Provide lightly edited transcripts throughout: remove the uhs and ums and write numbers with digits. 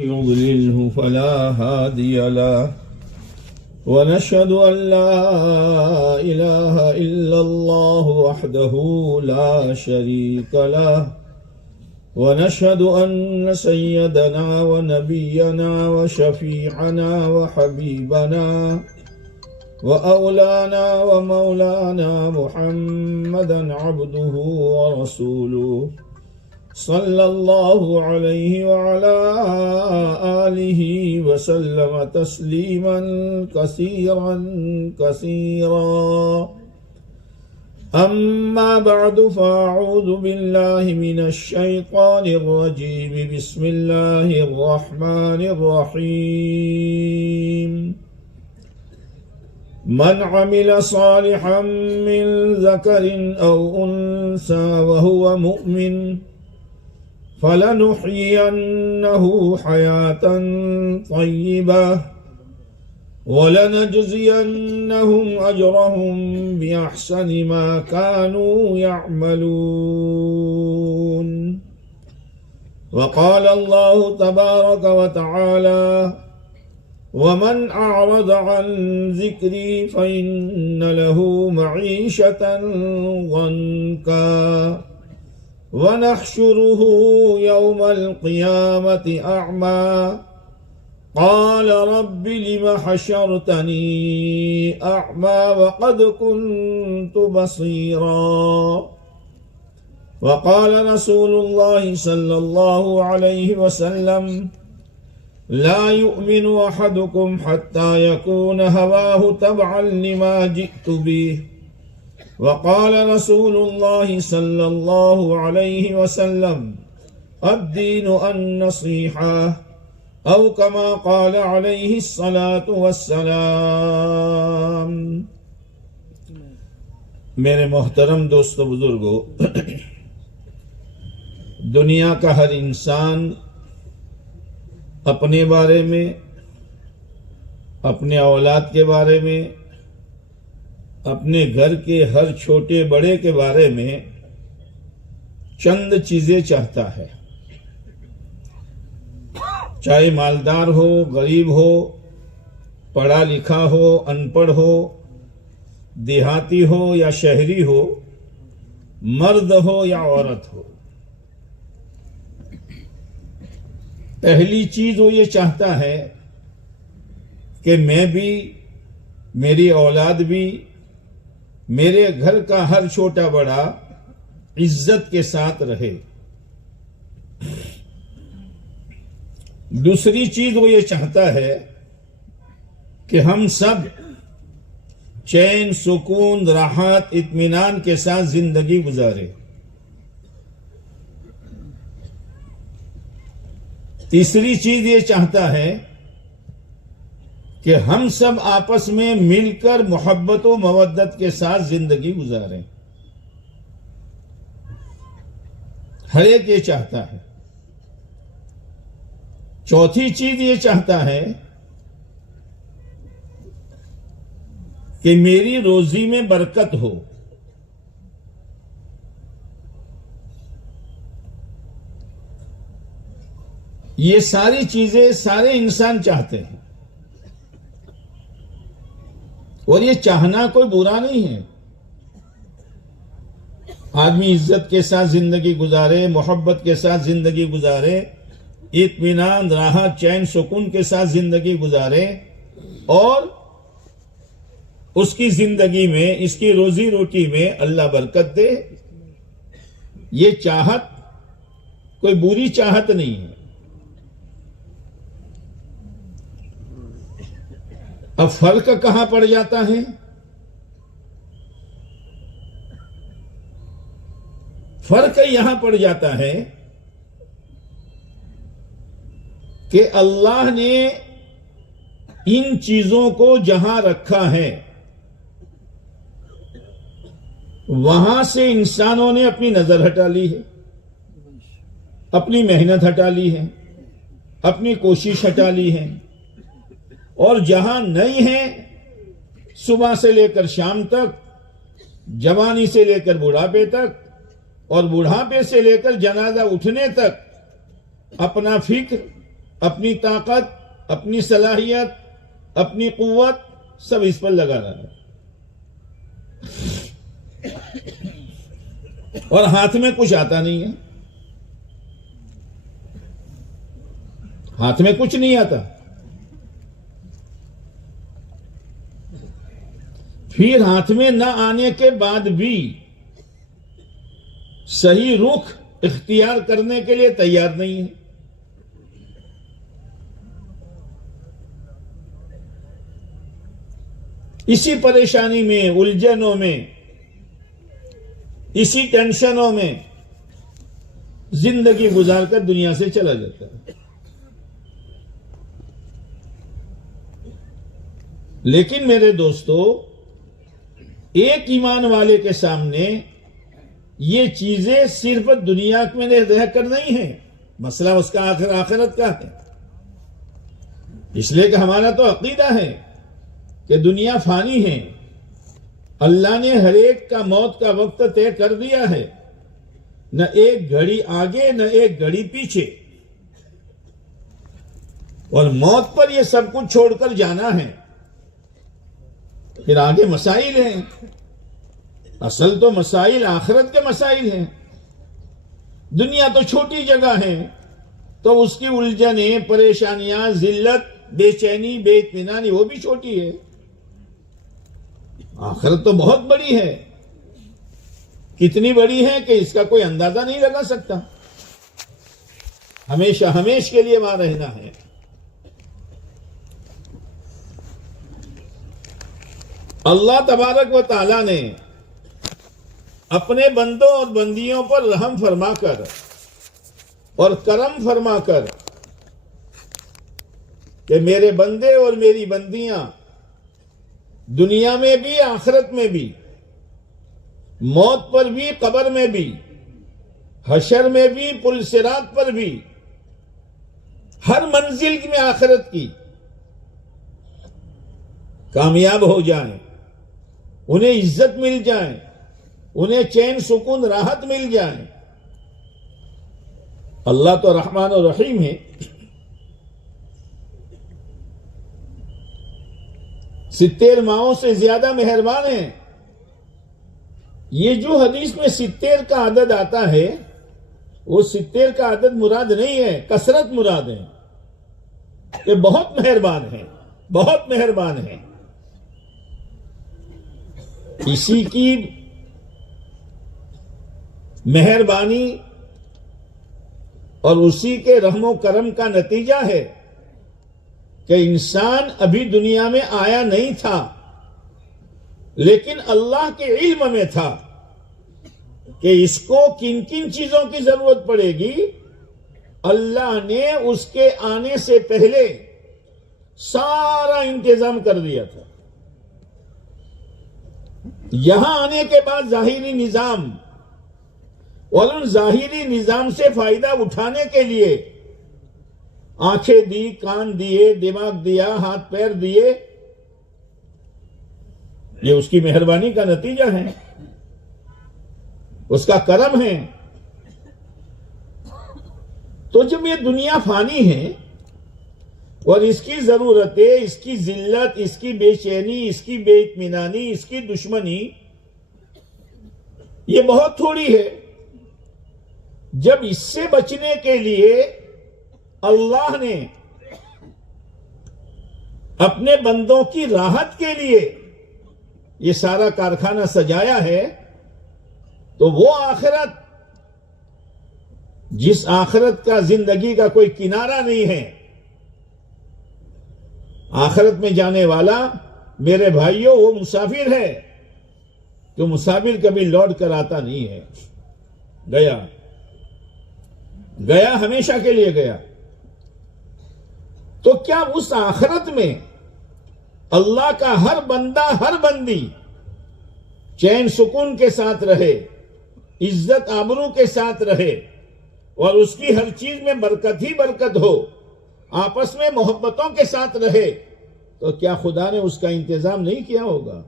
يضلله فلا هادي له ونشهد أن لا إله إلا الله وحده لا شريك له ونشهد أن سيدنا ونبينا وشفيعنا وحبيبنا وأولانا ومولانا محمدا عبده ورسوله صلى الله عليه وعلى آله وسلم تسليما كثيرا كثيرا أما بعد فأعوذ بالله من الشيطان الرجيم بسم الله الرحمن الرحيم من عمل صالحا من ذكر أو أنثى وهو مؤمن فلنحيينه حياة طيبة ولنجزينهم أجرهم بأحسن ما كانوا يعملون. وقال الله تبارك وتعالى ومن أعرض عن ذكري فإن له معيشة ضنكا ونحشره يوم القيامة أعمى قال رب لم حشرتني أعمى وقد كنت بصيرا. وقال رسول الله صلى الله عليه وسلم لا يؤمن أحدكم حتى يكون هواه تبعا لما جئت به. وقال رسول الله صلى الله عليه وسلم الدين النصيحة أو كما قال عليه الصلاة والسلام. میرے محترم دوستو بزرگو، دنیا کا ہر انسان اپنے بارے میں، اپنے اولاد کے بارے میں، اپنے گھر کے ہر چھوٹے بڑے کے بارے میں چند چیزیں چاہتا ہے، چاہے مالدار ہو، غریب ہو، پڑھا لکھا ہو، ان پڑھ ہو، دیہاتی ہو یا شہری ہو، مرد ہو یا عورت ہو. پہلی چیز وہ یہ چاہتا ہے کہ میں بھی، میری اولاد بھی، میرے گھر کا ہر چھوٹا بڑا عزت کے ساتھ رہے. دوسری چیز وہ یہ چاہتا ہے کہ ہم سب چین، سکون، راحت، اطمینان کے ساتھ زندگی گزارے. تیسری چیز یہ چاہتا ہے کہ ہم سب آپس میں مل کر محبت و مودت کے ساتھ زندگی گزاریں. ہر ایک یہ چاہتا ہے. چوتھی چیز یہ چاہتا ہے کہ میری روزی میں برکت ہو. یہ ساری چیزیں سارے انسان چاہتے ہیں، اور یہ چاہنا کوئی برا نہیں ہے. آدمی عزت کے ساتھ زندگی گزارے، محبت کے ساتھ زندگی گزارے، اطمینان، راحت، چین، سکون کے ساتھ زندگی گزارے، اور اس کی زندگی میں، اس کی روزی روٹی میں اللہ برکت دے. یہ چاہت کوئی بری چاہت نہیں ہے. اب فرق کہاں پڑ جاتا ہے؟ فرق یہاں پڑ جاتا ہے کہ اللہ نے ان چیزوں کو جہاں رکھا ہے وہاں سے انسانوں نے اپنی نظر ہٹا لی ہے، اپنی محنت ہٹا لی ہے، اپنی کوشش ہٹا لی ہے، اور جہاں نہیں ہے صبح سے لے کر شام تک، جوانی سے لے کر بڑھاپے تک، اور بڑھاپے سے لے کر جنازہ اٹھنے تک اپنا فکر اپنی طاقت، اپنی صلاحیت، اپنی قوت سب اس پر لگا رہا ہے، اور ہاتھ میں کچھ آتا نہیں ہے، ہاتھ میں کچھ نہیں آتا. پھر ہاتھ میں نہ آنے کے بعد بھی صحیح رخ اختیار کرنے کے لیے تیار نہیں ہے. اسی پریشانی میں، الجھنوں میں، اسی ٹینشنوں میں زندگی گزار کر دنیا سے چلا جاتا ہے. لیکن میرے دوستو، ایک ایمان والے کے سامنے یہ چیزیں صرف دنیا میں رہ کر نہیں ہیں، مسئلہ اس کا آخرت کا ہے. اس لیے کہ ہمارا تو عقیدہ ہے کہ دنیا فانی ہے، اللہ نے ہر ایک کا موت کا وقت طے کر دیا ہے، نہ ایک گھڑی آگے نہ ایک گھڑی پیچھے، اور موت پر یہ سب کچھ چھوڑ کر جانا ہے. پھر آگے مسائل ہیں، اصل تو مسائل آخرت کے مسائل ہیں. دنیا تو چھوٹی جگہ ہے، تو اس کی الجھنیں، پریشانیاں، ذلت، بے چینی، بے اطمینانی وہ بھی چھوٹی ہے. آخرت تو بہت بڑی ہے، کتنی بڑی ہے کہ اس کا کوئی اندازہ نہیں لگا سکتا. ہمیشہ ہمیش کے لیے وہاں رہنا ہے. اللہ تبارک و تعالی نے اپنے بندوں اور بندیوں پر رحم فرما کر اور کرم فرما کر کہ میرے بندے اور میری بندیاں دنیا میں بھی، آخرت میں بھی، موت پر بھی، قبر میں بھی، حشر میں بھی، پل صراط پر بھی، ہر منزل میں آخرت کی کامیاب ہو جائیں، انہیں عزت مل جائے، انہیں چین سکون راحت مل جائے. اللہ تو رحمان و رحیم ہے. 70 ماہوں سے زیادہ مہربان ہیں. یہ جو حدیث میں 70 کا عدد آتا ہے، وہ 70 کا عدد مراد نہیں ہے، کثرت مراد ہے. کہ بہت مہربان ہیں، بہت مہربان ہیں. اسی کی مہربانی اور اسی کے رحم و کرم کا نتیجہ ہے کہ انسان ابھی دنیا میں آیا نہیں تھا، لیکن اللہ کے علم میں تھا کہ اس کو کن کن چیزوں کی ضرورت پڑے گی. اللہ نے اس کے آنے سے پہلے سارا انتظام کر دیا تھا. یہاں آنے کے بعد ظاہری نظام، اور ان ظاہری نظام سے فائدہ اٹھانے کے لیے آنکھیں دی، کان دیے، دماغ دیا، ہاتھ پیر دیے. یہ اس کی مہربانی کا نتیجہ ہے، اس کا کرم ہے. تو جب یہ دنیا فانی ہے اور اس کی ضرورتیں، اس کی ذلت، اس کی بے چینی، اس کی بے اطمینانی، اس کی دشمنی یہ بہت تھوڑی ہے. جب اس سے بچنے کے لیے اللہ نے اپنے بندوں کی راحت کے لیے یہ سارا کارخانہ سجایا ہے، تو وہ آخرت، جس آخرت کا زندگی کا کوئی کنارہ نہیں ہے، آخرت میں جانے والا میرے بھائیوں وہ مسافر ہے، تو مسافر کبھی لوٹ کر آتا نہیں ہے. گیا گیا، ہمیشہ کے لیے گیا. تو کیا اس آخرت میں اللہ کا ہر بندہ، ہر بندی چین سکون کے ساتھ رہے، عزت آبرو کے ساتھ رہے، اور اس کی ہر چیز میں برکت ہی برکت ہو، آپس میں محبتوں کے ساتھ رہے، تو کیا خدا نے اس کا انتظام نہیں کیا ہوگا؟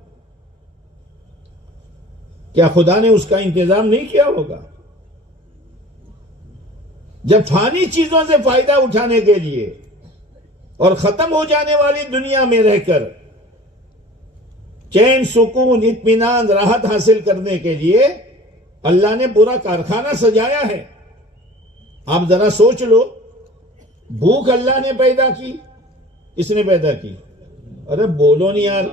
کیا خدا نے اس کا انتظام نہیں کیا ہوگا؟ جب فانی چیزوں سے فائدہ اٹھانے کے لیے اور ختم ہو جانے والی دنیا میں رہ کر چین سکون اطمینان راحت حاصل کرنے کے لیے اللہ نے پورا کارخانہ سجایا ہے. آپ ذرا سوچ لو, بھوک اللہ نے پیدا کی, کس نے پیدا کی؟ ارے بولو نہیں یار.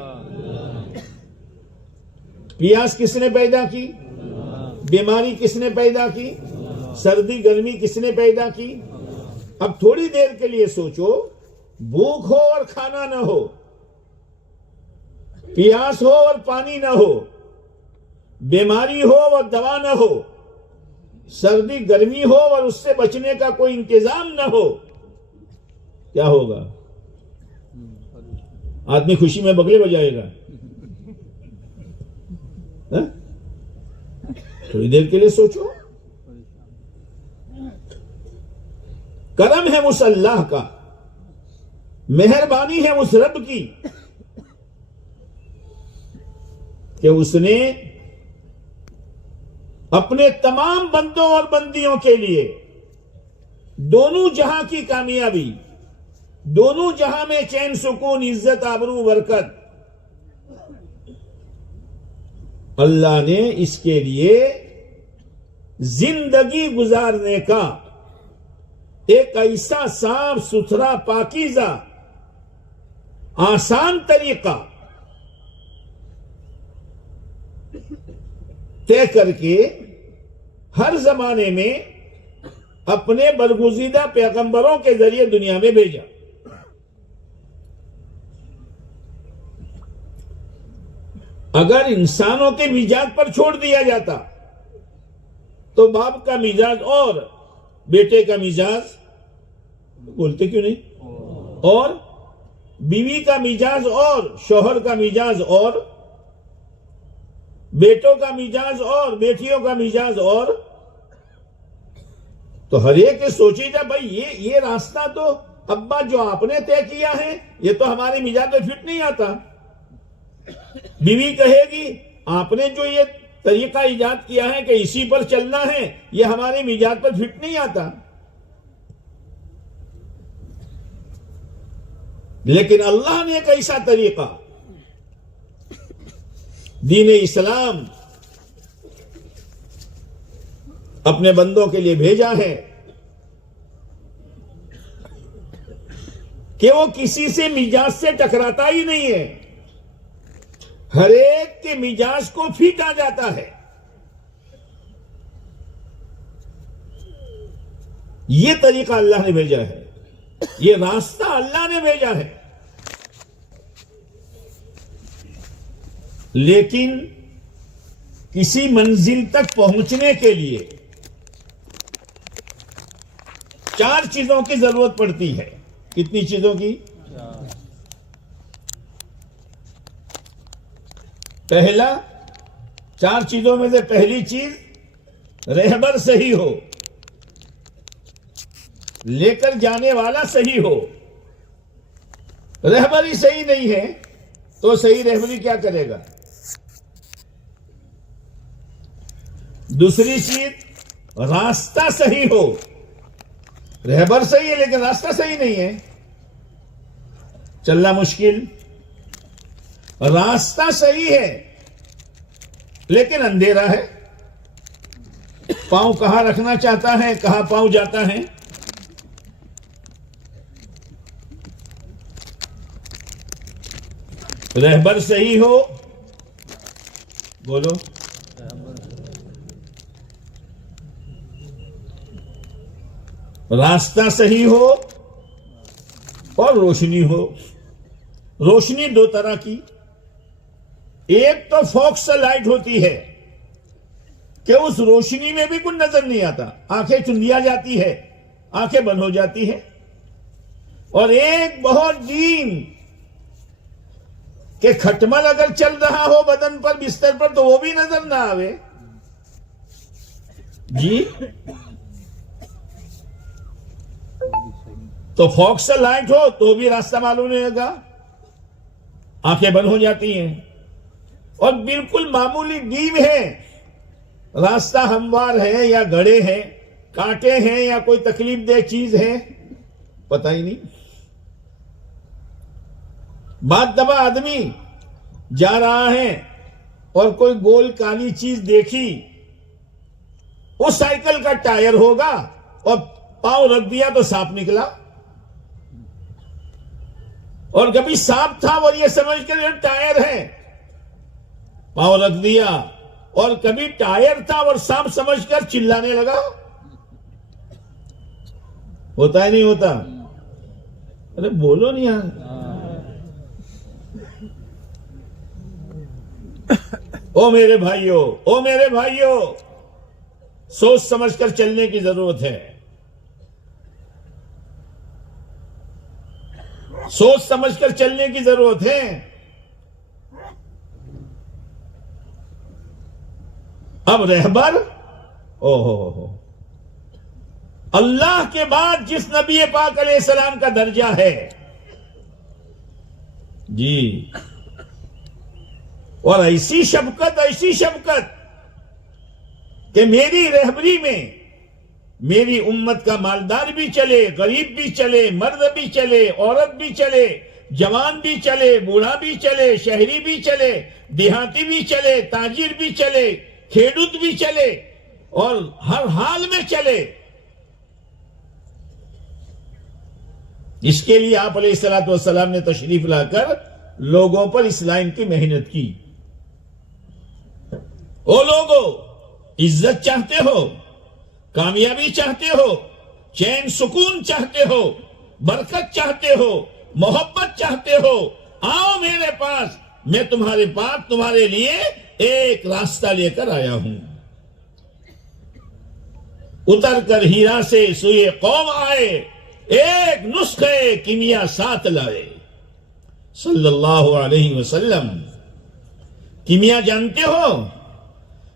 پیاس کس نے پیدا کی؟ بیماری کس نے پیدا کی؟ سردی گرمی کس نے پیدا کی؟ اب تھوڑی دیر کے لیے سوچو, بھوک ہو اور کھانا نہ ہو, پیاس ہو اور پانی نہ ہو, بیماری ہو اور دوا نہ ہو, سردی گرمی ہو اور اس سے بچنے کا کوئی انتظام نہ ہو, کیا ہوگا؟ آدمی خوشی میں بگلے بجائے گا. تھوڑی دیر کے لیے سوچو. کرم ہے اس اللہ کا, مہربانی ہے اس رب کی کہ اس نے اپنے تمام بندوں اور بندیوں کے لیے دونوں جہاں کی کامیابی, دونوں جہاں میں چین سکون عزت آبرو برکت, اللہ نے اس کے لیے زندگی گزارنے کا ایک ایسا صاف ستھرا پاکیزہ آسان طریقہ طے کر کے ہر زمانے میں اپنے برگزیدہ پیغمبروں کے ذریعے دنیا میں بھیجا. اگر انسانوں کے مزاج پر چھوڑ دیا جاتا تو باپ کا مزاج اور بیٹے کا مزاج, بولتے کیوں نہیں, اور بیوی کا مزاج اور شوہر کا مزاج اور بیٹوں کا مزاج اور بیٹیوں کا مزاج اور, تو ہر ایک سوچے جا بھائی یہ راستہ تو ابا جو آپ نے طے کیا ہے یہ تو ہمارے مزاج میں فٹ نہیں آتا. بیوی کہے گی آپ نے جو یہ طریقہ ایجاد کیا ہے کہ اسی پر چلنا ہے یہ ہمارے مزاج پر فٹ نہیں آتا. لیکن اللہ نے ایک ایسا طریقہ دین اسلام اپنے بندوں کے لیے بھیجا ہے کہ وہ کسی سے مزاج سے ٹکراتا ہی نہیں ہے, ہر ایک کے مزاج کو فٹ آ جاتا ہے. یہ طریقہ اللہ نے بھیجا ہے, یہ راستہ اللہ نے بھیجا ہے. لیکن کسی منزل تک پہنچنے کے لیے 4 چیزوں کی ضرورت پڑتی ہے. کتنی چیزوں کی؟ پہلا, 4 چیزوں میں سے پہلی چیز رہبر صحیح ہو, لے کر جانے والا صحیح ہو. رہبر ہی صحیح نہیں ہے تو صحیح رہبری کیا کرے گا؟ دوسری چیز راستہ صحیح ہو, رہبر صحیح ہے لیکن راستہ صحیح نہیں ہے, چلنا مشکل. راستہ صحیح ہے لیکن اندھیرا ہے, پاؤں کہاں رکھنا چاہتا ہے کہاں پاؤں جاتا ہے. رہبر صحیح ہو, بولو, راستہ صحیح ہو اور روشنی ہو. روشنی 2 طرح کی, ایک تو فوکس لائٹ ہوتی ہے کہ اس روشنی میں بھی کچھ نظر نہیں آتا, آنکھیں چندیا جاتی ہے, آنکھیں بند ہو جاتی ہے. اور ایک بہت دین کہ کھٹمل اگر چل رہا ہو بدن پر بستر پر تو وہ بھی نظر نہ آوے. جی تو فوکس لائٹ ہو تو بھی راستہ معلوم نہیں ہوگا, آنکھیں بند ہو جاتی ہیں. اور بالکل معمولی ڈیم ہے, راستہ ہموار ہے یا گڑھے ہیں کانٹے ہیں یا کوئی تکلیف دہ چیز ہے؟ پتہ ہی نہیں. بعد دفعہ آدمی جا رہا ہے اور کوئی گول کالی چیز دیکھی، اس سائیکل کا ٹائر ہوگا اور پاؤں رکھ دیا تو سانپ نکلا، اور کبھی سانپ تھا اور یہ سمجھ کر یہ ٹائر ہے، پاؤں رکھ دیا، اور کبھی ٹائر تھا اور سانپ سمجھ کر چلانے لگا. ہوتا ہے نہیں ہوتا؟ ارے بولو نہیں یار. او میرے بھائیوں، او میرے بھائیوں، سوچ سمجھ کر چلنے کی ضرورت ہے. سوچ سمجھ کر چلنے کی ضرورت ہے. اب رہبر، او ہو، اللہ کے بعد جس نبی پاک علیہ السلام کا درجہ ہے جی، اور ایسی شفقت کہ میری رہبری میں میری امت کا مالدار بھی چلے، غریب بھی چلے، مرد بھی چلے، عورت بھی چلے، جوان بھی چلے، بوڑھا بھی چلے، شہری بھی چلے، دیہاتی بھی چلے، تاجر بھی چلے، کھیڈوت بھی چلے، اور ہر حال میں چلے. اس کے لیے آپ علیہ الصلوۃ والسلام نے تشریف لا کر لوگوں پر اسلام کی محنت کی. او لوگو، عزت چاہتے ہو، کامیابی چاہتے ہو، چین سکون چاہتے ہو، برکت چاہتے ہو، محبت چاہتے ہو، آؤ میرے پاس، میں تمہارے پاس تمہارے لیے ایک راستہ لے کر آیا ہوں. اتر کر ہیرا سے سوئے قوم آئے، ایک نسخے کیمیا ساتھ لائے. صلی اللہ علیہ وسلم. کیمیا جانتے ہو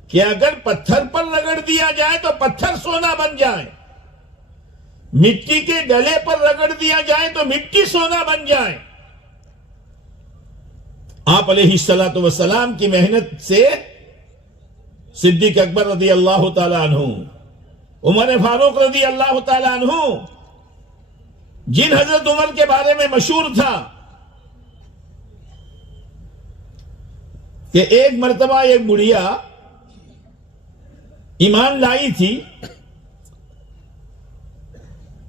کہ اگر پتھر پر رگڑ دیا جائے تو پتھر سونا بن جائے، مٹی کے ڈلے پر رگڑ دیا جائے تو مٹی سونا بن جائے. آپ علیہ الصلوۃ والسلام کی محنت سے صدیق اکبر رضی اللہ تعالی عنہ، عمر فاروق رضی اللہ تعالی عنہ، جن حضرت عمر کے بارے میں مشہور تھا کہ ایک مرتبہ ایک بڑھیا ایمان لائی تھی،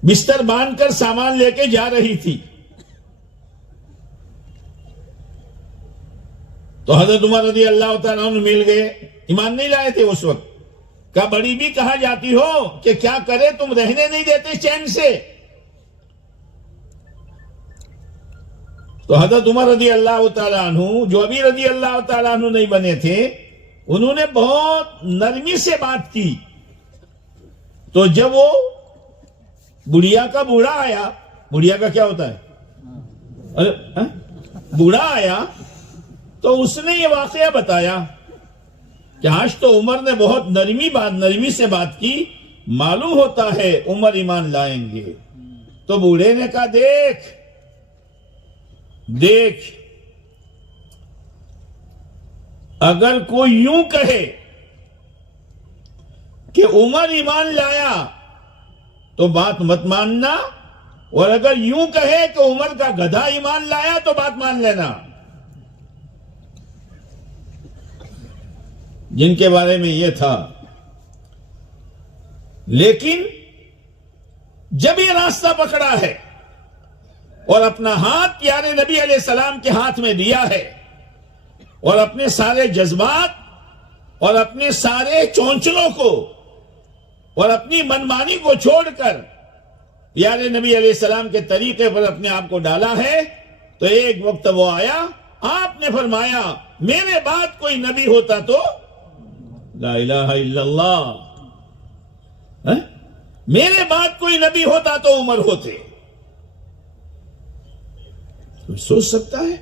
بستر باندھ کر سامان لے کے جا رہی تھی، تو حضرت عمر رضی اللہ تعالیٰ عنہ مل گئے. ایمان نہیں لائے تھے اس وقت. کہا بڑی بھی کہا جاتی ہو کہ کیا کرے، تم رہنے نہیں دیتے چین سے. تو حضرت عمر رضی اللہ تعالیٰ عنہ، جو ابھی رضی اللہ تعالیٰ عنہ نہیں بنے تھے، انہوں نے بہت نرمی سے بات کی. تو جب وہ بڑھیا کا بوڑھا آیا، بڑھیا کا کیا ہوتا ہے، بوڑھا آیا، تو اس نے یہ واقعہ بتایا کہ آج تو عمر نے بہت نرمی سے بات کی، معلوم ہوتا ہے عمر ایمان لائیں گے. تو بوڑھے نے کہا دیکھ، اگر کوئی یوں کہے کہ عمر ایمان لایا تو بات مت ماننا، اور اگر یوں کہے کہ عمر کا گدھا ایمان لایا تو بات مان لینا. جن کے بارے میں یہ تھا. لیکن جب یہ راستہ پکڑا ہے اور اپنا ہاتھ پیارے نبی علیہ السلام کے ہاتھ میں دیا ہے، اور اپنے سارے جذبات اور اپنے سارے چونچلوں کو اور اپنی منمانی کو چھوڑ کر پیارے نبی علیہ السلام کے طریقے پر اپنے آپ کو ڈالا ہے، تو ایک وقت وہ آیا، آپ نے فرمایا میرے بعد کوئی نبی ہوتا تو لا الہ الا اللہ، میرے بعد کوئی نبی ہوتا تو عمر ہوتے. تو سوچ سکتا ہے،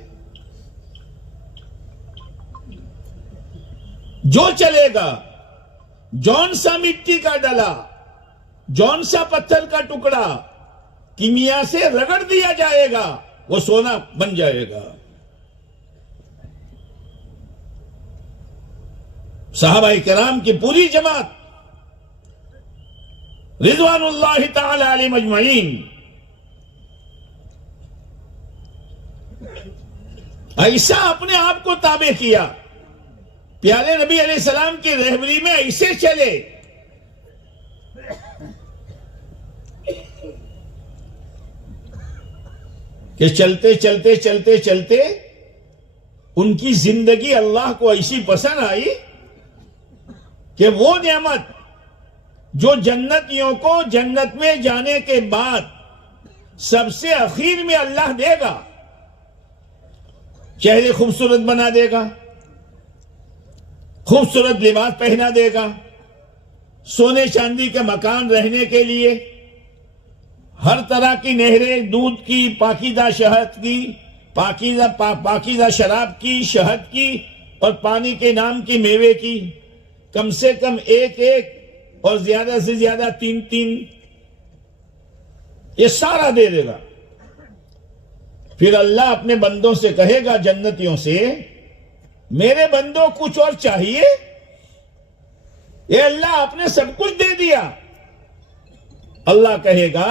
جو چلے گا، جون سا مٹی کا ڈلا، جون سا پتھر کا ٹکڑا کیمیا سے رگڑ دیا جائے گا، وہ سونا بن جائے گا. صحابہ کرام کی پوری جماعت رضوان اللہ تعالی علیہم اجمعین. ایسا اپنے آپ کو تابع کیا، پیارے نبی علیہ السلام کی رہبری میں ایسے چلے کہ چلتے چلتے چلتے چلتے ان کی زندگی اللہ کو ایسی پسند آئی کہ وہ نعمت جو جنتیوں کو جنت میں جانے کے بعد سب سے اخیر میں اللہ دے گا، چہرے خوبصورت بنا دے گا، خوبصورت لباس پہنا دے گا، سونے چاندی کے مکان رہنے کے لیے، ہر طرح کی نہریں، دودھ کی، پاکیزہ شہد کی، پاکیزہ شراب کی، شہد کی اور پانی کے نام کی میوے کی، کم سے کم ایک ایک اور زیادہ سے زیادہ تین تین، یہ سارا دے دے گا. پھر اللہ اپنے بندوں سے کہے گا، جنتیوں سے، میرے بندوں کچھ اور چاہیے؟ اے اللہ آپ نے سب کچھ دے دیا. اللہ کہے گا،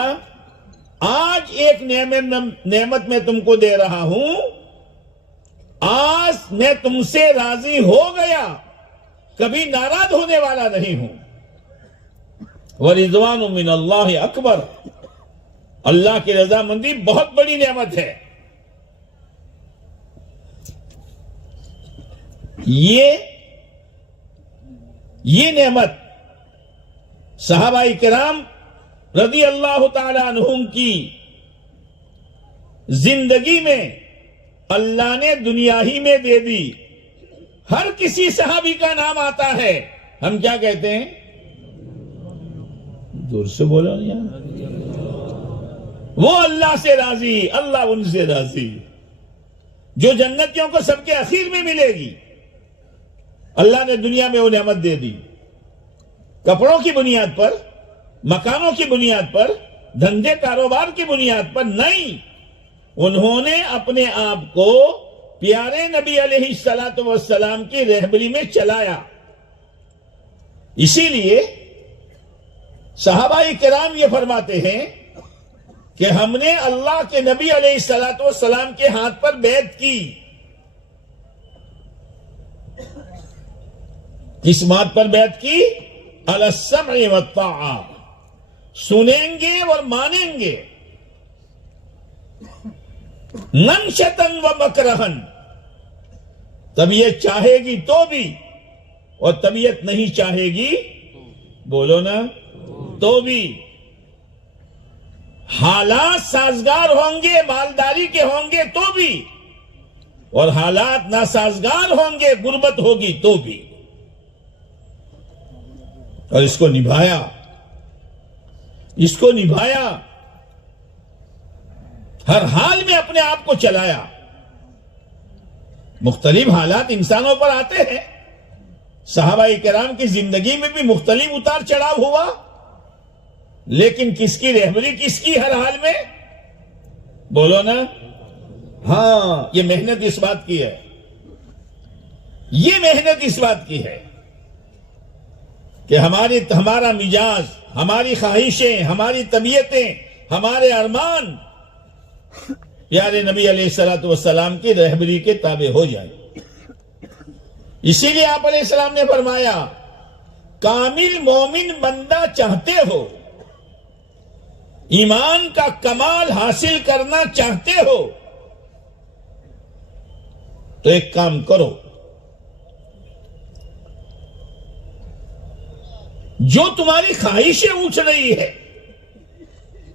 آج ایک نعمت میں تم کو دے رہا ہوں، آج میں تم سے راضی ہو گیا، کبھی ناراض ہونے والا نہیں ہوں. وَرِضْوَانٌ مِّنَ اللَّهِ اکبر. اللہ کی رضامندی بہت بڑی نعمت ہے. یہ نعمت صحابہ کرام رضی اللہ تعالی عنہم کی زندگی میں اللہ نے دنیا ہی میں دے دی. ہر کسی صحابی کا نام آتا ہے، ہم کیا کہتے ہیں؟ زور سے بولو یار. وہ اللہ سے راضی، اللہ ان سے راضی. جو جنتیوں کو سب کے اخیر میں ملے گی، اللہ نے دنیا میں وہ نعمت دے دی. کپڑوں کی بنیاد پر، مکانوں کی بنیاد پر، دھندے کاروبار کی بنیاد پر نہیں. انہوں نے اپنے آپ کو پیارے نبی علیہ الصلوۃ والسلام کی رہبری میں چلایا. اسی لیے صحابہ کرام یہ فرماتے ہیں کہ ہم نے اللہ کے نبی علیہ الصلوۃ والسلام کے ہاتھ پر بیعت کی. کس بات پر بیعت کی؟ علی السمع والطاعہ، سنیں گے اور مانیں گے. منشتاً و مکرہن، طبیعت چاہے گی تو بھی اور طبیعت نہیں چاہے گی، بولو نا، تو بھی. حالات سازگار ہوں گے، مالداری کے ہوں گے تو بھی، اور حالات ناسازگار ہوں گے، غربت ہوگی تو بھی. اور اس کو نبھایا، اس کو نبھایا، ہر حال میں اپنے آپ کو چلایا. مختلف حالات انسانوں پر آتے ہیں. صحابہ کرام کی زندگی میں بھی مختلف اتار چڑھاؤ ہوا، لیکن کس کی رہبری، کس کی ہر حال میں؟ بولو نا. ہاں، یہ محنت اس بات کی ہے، یہ محنت اس بات کی ہے کہ ہمارا مزاج، ہماری خواہشیں، ہماری طبیعتیں، ہمارے ارمان پیارے نبی علیہ الصلوۃ والسلام کی رہبری کے تابع ہو جائے. اسی لیے آپ علیہ السلام نے فرمایا، کامل مومن بندہ چاہتے ہو، ایمان کا کمال حاصل کرنا چاہتے ہو، تو ایک کام کرو، جو تمہاری خواہشیں اٹھ رہی ہے،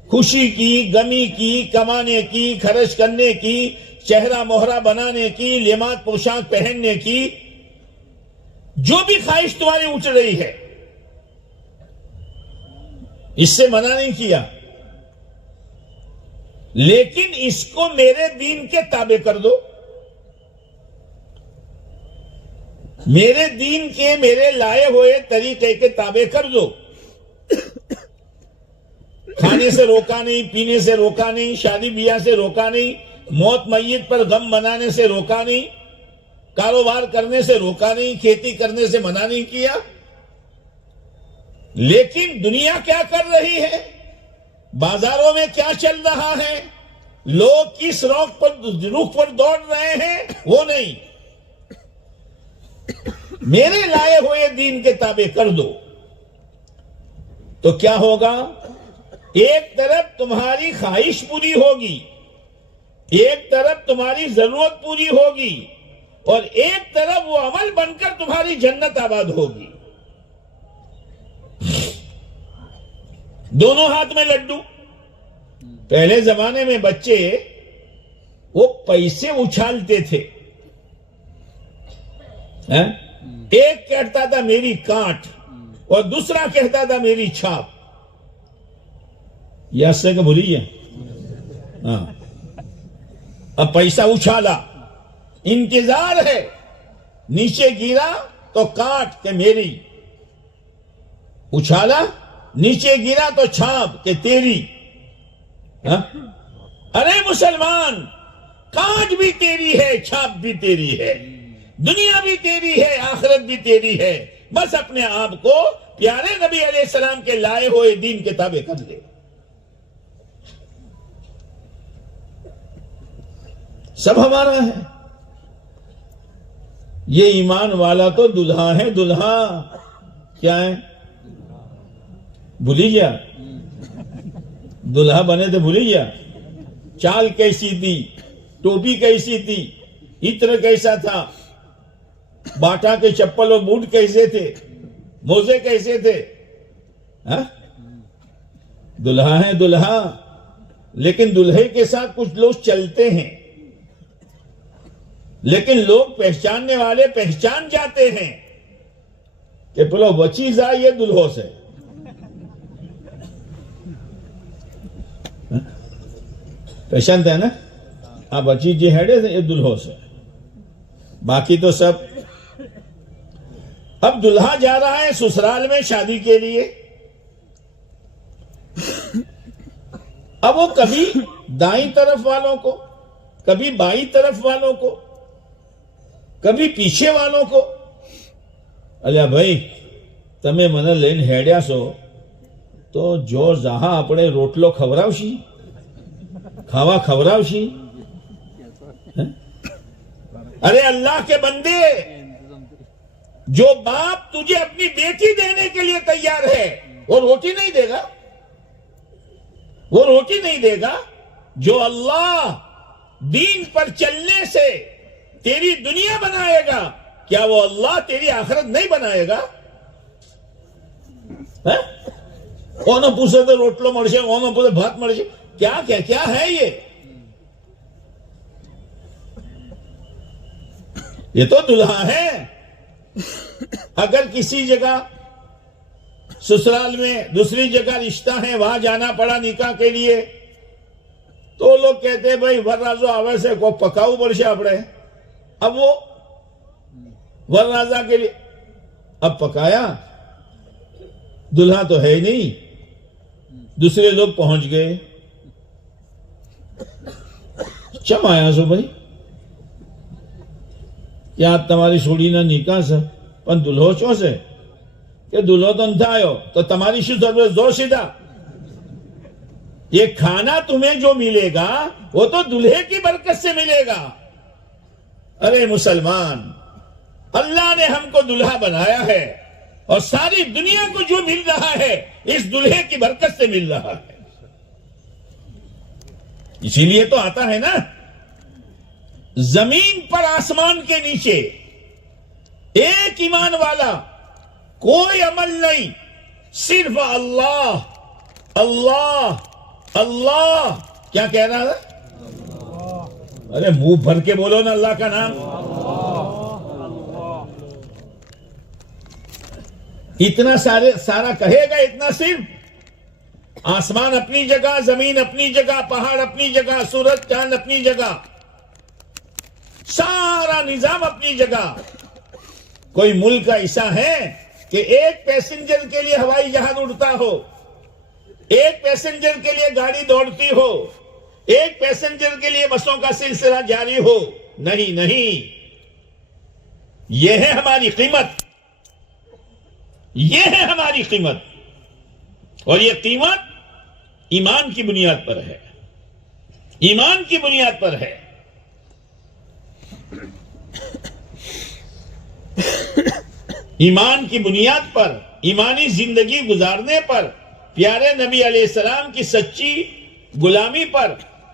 خوشی کی، غمی کی، کمانے کی، خرچ کرنے کی، چہرہ مہرہ بنانے کی، لباس پوشاک پہننے کی، جو بھی خواہش تمہاری اٹھ رہی ہے، اس سے منع نہیں کیا، لیکن اس کو میرے دین کے تابع کر دو، میرے دین کے، میرے لائے ہوئے طریقے کے تابع کر دو. کھانے سے روکا نہیں، پینے سے روکا نہیں، شادی بیاہ سے روکا نہیں، موت میت پر غم منانے سے روکا نہیں، کاروبار کرنے سے روکا نہیں، کھیتی کرنے سے منع نہیں کیا. لیکن دنیا کیا کر رہی ہے، بازاروں میں کیا چل رہا ہے، لوگ کس رخ پر دوڑ رہے ہیں، وہ نہیں. میرے لائے ہوئے دین کے تابع کر دو تو کیا ہوگا؟ ایک طرف تمہاری خواہش پوری ہوگی، ایک طرف تمہاری ضرورت پوری ہوگی، اور ایک طرف وہ عمل بن کر تمہاری جنت آباد ہوگی. دونوں ہاتھ میں لڈو. پہلے زمانے میں بچے وہ پیسے اچھالتے تھے. ایک کہتا تھا میری کانٹ اور دوسرا کہتا تھا میری چھاپ. یہ سے کہ بھولیے. ہاں، اب پیسہ اچھالا، انتظار ہے، نیچے گرا تو کانٹ کہ میری، اچھالا نیچے گرا تو چھاپ کہ تیری. ارے مسلمان، کانٹ بھی تیری ہے، چھاپ بھی تیری ہے، دنیا بھی تیری ہے، آخرت بھی تیری ہے. بس اپنے آپ کو پیارے نبی علیہ السلام کے لائے ہوئے دین کے تابع کر لے. سب ہمارا ہے. یہ ایمان والا تو دلہا ہے. دلہا کیا ہے؟ بھولی گیا؟ دلہا بنے تو بھولی گیا. چال کیسی تھی، ٹوپی کیسی تھی، عطر کیسا تھا، باٹا کے چپل اور بوٹ کیسے تھے، موزے کیسے تھے. دلہا ہے دلہا. لیکن دلہے کے ساتھ کچھ لوگ چلتے ہیں، لیکن لوگ پہچاننے والے پہچان جاتے ہیں کہ پلو وچیز آئی ہے دلہوں سے. پہچانتے ہیں نا؟ ہاں، بچی جی ہیڈے سے یہ دلہوں سے. باقی تو سب. اب دلہا جا رہا ہے سسرال میں شادی کے لیے. اب وہ کبھی دائیں طرف والوں کو، کبھی بائیں طرف والوں کو، کبھی پیچھے والوں کو. اللہ بھائی تمہیں من لین ہیڈیا سو تو جو جہاں اپنے روٹلو کھوراوشی، کھاوا کھوراوشی. ارے اللہ کے بندے، جو باپ تجھے اپنی بیٹی دینے کے لیے تیار ہے وہ روٹی نہیں دے گا، وہ روٹی نہیں دے گا. جو اللہ دین پر چلنے سے تیری دنیا بنائے گا، کیا وہ اللہ تیری آخرت نہیں بنائے گا؟ کونوں پوچھے تو روٹلو مرشے، کونوں پوچھے بھات مرشے. کیا کیا کیا ہے یہ تو دلہا ہے. اگر کسی جگہ سسرال میں دوسری جگہ رشتہ ہے، وہاں جانا پڑا نکاح کے لیے، تو لوگ کہتے ہیں بھائی ورنازو آوے سے کو پکاؤ برشے اپڑے. اب وہ ورنازہ کے لیے اب پکایا، دلہا تو ہے ہی نہیں، دوسرے لوگ پہنچ گئے. چم آیا سو بھائی کیا تمہاری سوڑی نہ نکاح سے پن دلہو چو سے کہ دلہو تو نہ آئو تو تمہاری ضرورت زور سیدھا. یہ کھانا تمہیں جو ملے گا وہ تو دلہے کی برکت سے ملے گا. ارے مسلمان، اللہ نے ہم کو دلہا بنایا ہے اور ساری دنیا کو جو مل رہا ہے اس دلہے کی برکت سے مل رہا ہے. اسی لیے تو آتا ہے نا، زمین پر آسمان کے نیچے ایک ایمان والا، کوئی عمل نہیں، صرف اللہ اللہ اللہ. کیا کہہ رہا ہے؟ ارے منہ بھر کے بولو نا اللہ کا نام. اتنا سارا کہے گا، اتنا صرف. آسمان اپنی جگہ، زمین اپنی جگہ، پہاڑ اپنی جگہ، سورج چاند اپنی جگہ، سارا نظام اپنی جگہ. کوئی ملک ایسا ہے کہ ایک پیسنجر کے لیے ہوائی جہاز اڑتا ہو، ایک پیسنجر کے لیے گاڑی دوڑتی ہو، ایک پیسنجر کے لیے بسوں کا سلسلہ جاری ہو؟ نہیں نہیں. یہ ہے ہماری قیمت، یہ ہے ہماری قیمت. اور یہ قیمت ایمان کی بنیاد پر ہے، ایمان کی بنیاد پر ہے۔ ایمان کی بنیاد پر، ایمانی زندگی گزارنے پر، پیارے نبی علیہ السلام کی سچی غلامی پر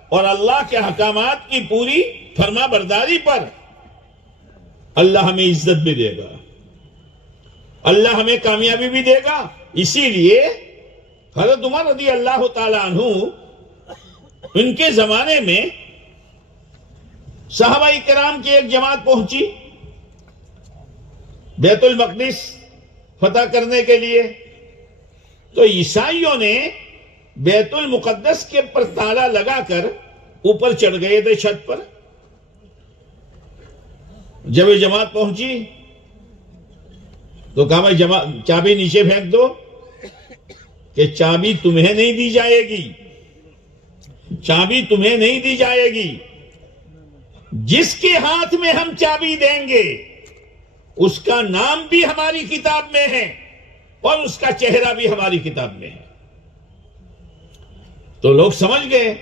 اور اللہ کے احکامات کی پوری فرما برداری پر اللہ ہمیں عزت بھی دے گا، اللہ ہمیں کامیابی بھی دے گا۔ اسی لیے حضرت عمر رضی اللہ تعالیٰ عنہ، ان کے زمانے میں صحابہ کرام کی ایک جماعت پہنچی بیت المقدس فتح کرنے کے لیے، تو عیسائیوں نے بیت المقدس کے پر تالا لگا کر اوپر چڑھ گئے تھے چھت پر۔ جب یہ جماعت پہنچی تو کہا بھائی چابی نیچے پھینک دو، کہ چابی تمہیں نہیں دی جائے گی، چابی تمہیں نہیں دی جائے گی، جس کے ہاتھ میں ہم چابی دیں گے اس کا نام بھی ہماری کتاب میں ہے اور اس کا چہرہ بھی ہماری کتاب میں ہے۔ تو لوگ سمجھ گئے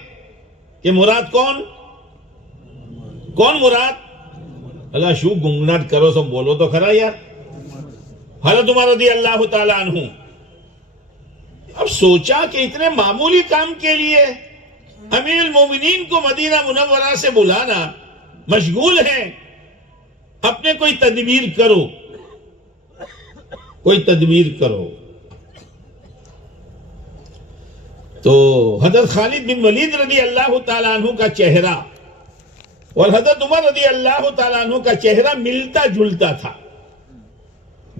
کہ مراد کون مراد؟ اللہ شو گنگناٹ کرو سب بولو تو کھرا یار۔ حضرت عمر رضی اللہ تعالیٰ عنہ اب سوچا کہ اتنے معمولی کام کے لیے امیر المومنین کو مدینہ منورہ سے بلانا، مشغول ہیں، اپنے کوئی تدبیر کرو، کوئی تدبیر کرو۔ تو حضرت خالد بن ولید رضی اللہ تعالیٰ عنہ کا چہرہ اور حضرت عمر رضی اللہ تعالیٰ عنہ کا چہرہ ملتا جلتا تھا،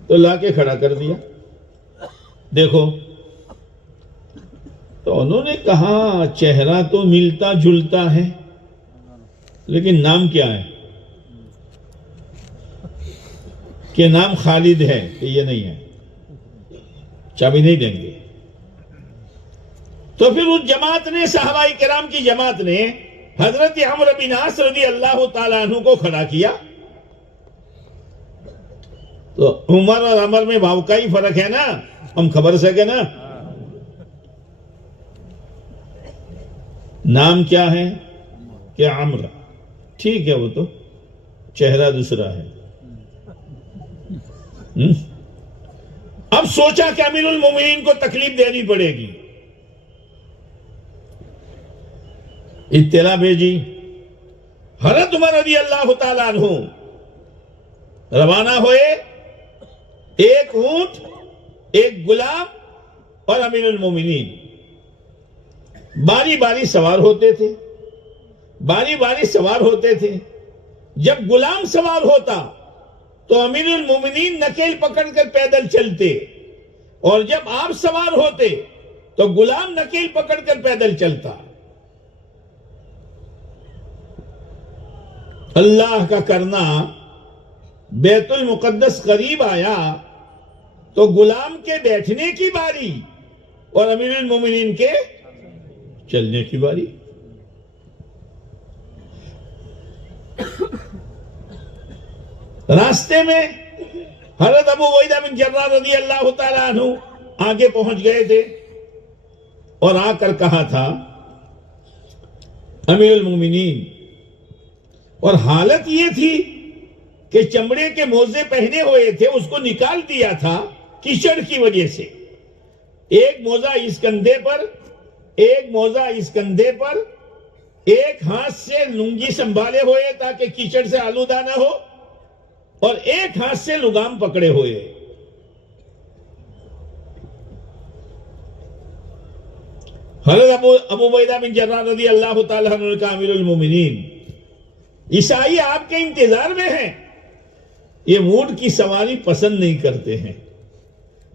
تو لا کے کھڑا کر دیا، دیکھو۔ تو انہوں نے کہا چہرہ تو ملتا جلتا ہے لیکن نام کیا ہے؟ کہ نام خالد ہے، کہ یہ نہیں ہے، چابی نہیں دیں گے۔ تو پھر اس جماعت نے، صحابہ کرام کی جماعت نے حضرت عمرو بن عاص رضی اللہ تعالیٰ عنہ کو کھڑا کیا۔ تو عمر اور عمر میں بھاؤ کا ہی فرق ہے نا، ہم خبر سکے نا۔ نام کیا ہے؟ کہ عمرو، ٹھیک ہے، وہ تو چہرہ دوسرا ہے۔ اب سوچا کہ امیر المومنین کو تکلیف دینی پڑے گی، اطلاع بھیجی۔ حضرت عمر رضی اللہ تعالیٰ عنہ روانہ ہوئے، ایک اونٹ، ایک غلام اور امیر المومنین باری باری سوار ہوتے تھے، باری باری سوار ہوتے تھے۔ جب غلام سوار ہوتا تو امیر المومنین نکیل پکڑ کر پیدل چلتے، اور جب آپ سوار ہوتے تو غلام نکیل پکڑ کر پیدل چلتا۔ اللہ کا کرنا، بیت المقدس قریب آیا تو غلام کے بیٹھنے کی باری اور امیر المومنین کے چلنے کی باری۔ راستے میں حضرت ابو عبیدہ بن جراح رضی اللہ تعالیٰ عنہ آگے پہنچ گئے تھے اور آ کر کہا تھا امیر المومنین، اور حالت یہ تھی کہ چمڑے کے موزے پہنے ہوئے تھے، اس کو نکال دیا تھا کیچڑ کی وجہ سے، ایک موزہ اس کندھے پر، ایک موزہ اس کندھے پر، ایک ہاتھ سے لنگی سنبھالے ہوئے تاکہ کیچڑ سے آلودہ نہ ہو، اور ایک ہاتھ سے لگام پکڑے ہوئے۔ حضرت ابو عبیدہ بن جراح رضی اللہ تعالیٰ عنہ نے کہا امیر المومنین، عیسائی آپ کے انتظار میں ہیں، یہ اونٹ کی سواری پسند نہیں کرتے ہیں،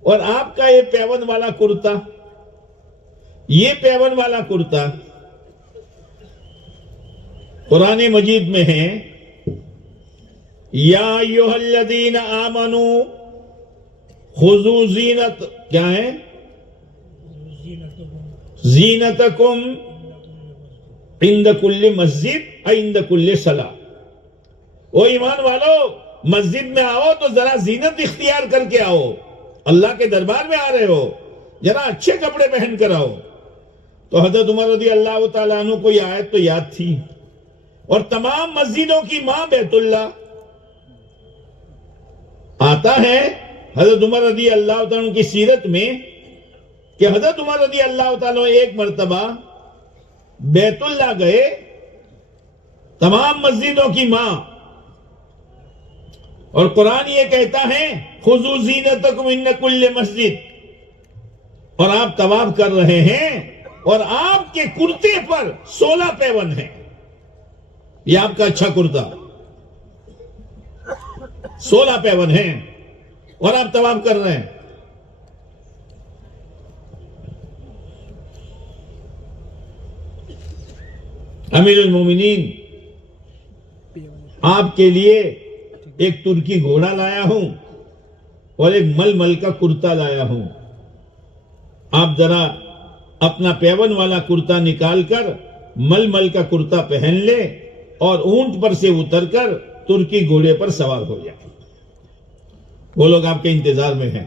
اور آپ کا یہ پیون والا کرتا، یہ پیون والا کرتا قرآن مجید میں ہے، یا ایھا الذین آمنوا خذوا زینت، کیا ہے؟ زینتکم عند کل مسجد عند کل صلاۃ۔ او ایمان والو، مسجد میں آؤ تو ذرا زینت اختیار کر کے آؤ، اللہ کے دربار میں آ رہے ہو، ذرا اچھے کپڑے پہن کر آؤ. تو حضرت عمر رضی اللہ تعالیٰ عنہ کو یہ آیت تو یاد تھی. اور تمام مسجدوں کی ماں بیت اللہ. آتا ہے حضرت عمر رضی اللہ تعالیٰ عنہ کی سیرت میں کہ حضرت عمر رضی اللہ تعالیٰ عنہ ایک مرتبہ بیت اللہ گئے، تمام مسجدوں کی ماں. اور قرآن یہ کہتا ہے خذوا زینتکم عند کل مسجد. اور آپ طواف کر رہے ہیں اور آپ کے کرتے پر 16 پیون ہیں. یہ آپ کا اچھا کرتا، 16 پیون ہیں اور آپ طواف کر رہے ہیں. امیر المومنین، آپ کے لیے ایک ترکی گھوڑا لایا ہوں اور ایک مل کا کرتا لایا ہوں. آپ ذرا اپنا پیون والا کرتا نکال کر مل کا کرتا پہن لے اور اونٹ پر سے اتر کر ترکی گھوڑے پر سوار ہو جائے. وہ لوگ آپ کے انتظار میں ہیں.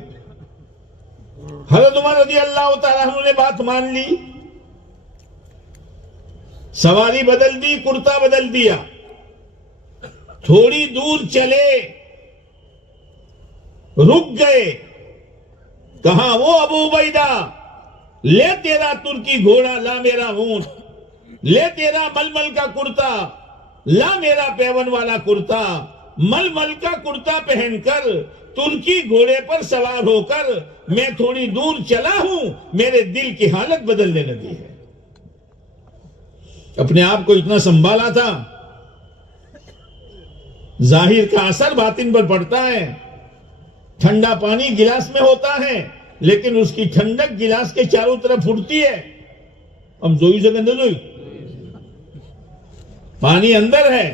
حضرت عمر رضی اللہ تعالیٰ عنہ نے بات مان لی، سواری بدل دی، کرتا بدل دیا. تھوڑی دور چلے، رک گئے. کہا وہ ابو عبیدہ، لے تیرا ترکی گھوڑا، لا میرا اونٹ. لے تیرا مل کا کرتا، لا میرا پیون والا کرتا. مل کا کرتا پہن کر ترکی گھوڑے پر سوار ہو کر میں تھوڑی دور چلا ہوں، میرے دل کی حالت بدلنے لگی ہے. اپنے آپ کو اتنا سنبھالا تھا. ظاہر کا اثر باطن پر پڑتا ہے. ٹھنڈا پانی گلاس میں ہوتا ہے لیکن اس کی ٹھنڈک گلاس کے چاروں طرف اٹھتی ہے. ہم زوئی سے اندر زوئی پانی اندر ہے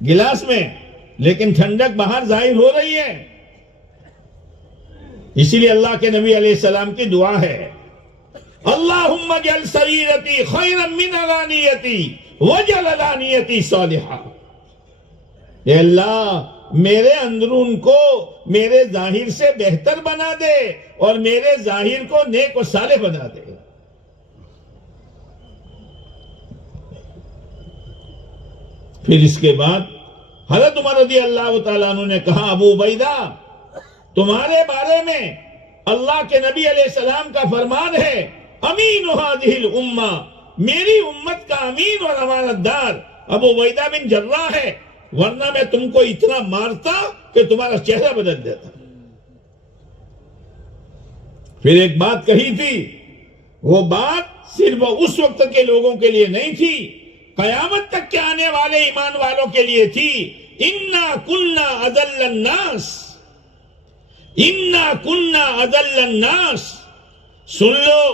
گلاس میں لیکن ٹھنڈک باہر ظاہر ہو رہی ہے. اسی لیے اللہ کے نبی علیہ السلام کی دعا ہے، اللہم اجعل سریرتی خیرا من علانیتی واجعل علانیتی صالحا. اے اللہ میرے اندرون کو میرے ظاہر سے بہتر بنا دے اور میرے ظاہر کو نیک و صالح بنا دے. پھر اس کے بعد حضرت عمر رضی اللہ تعالیٰ عنہ نے کہا، ابو عبیدہ تمہارے بارے میں اللہ کے نبی علیہ السلام کا فرمان ہے، امین هذه الامہ، میری امت کا امین اور امانت دار ابو عبیدہ بن جراح ہے، ورنہ میں تم کو اتنا مارتا کہ تمہارا چہرہ بدل دیتا. پھر ایک بات کہی تھی، وہ بات صرف اس وقت کے لوگوں کے لیے نہیں تھی، قیامت تک کے آنے والے ایمان والوں کے لیے تھی. انا کنا اذل الناس، انا کنا اذل الناس. سن لو،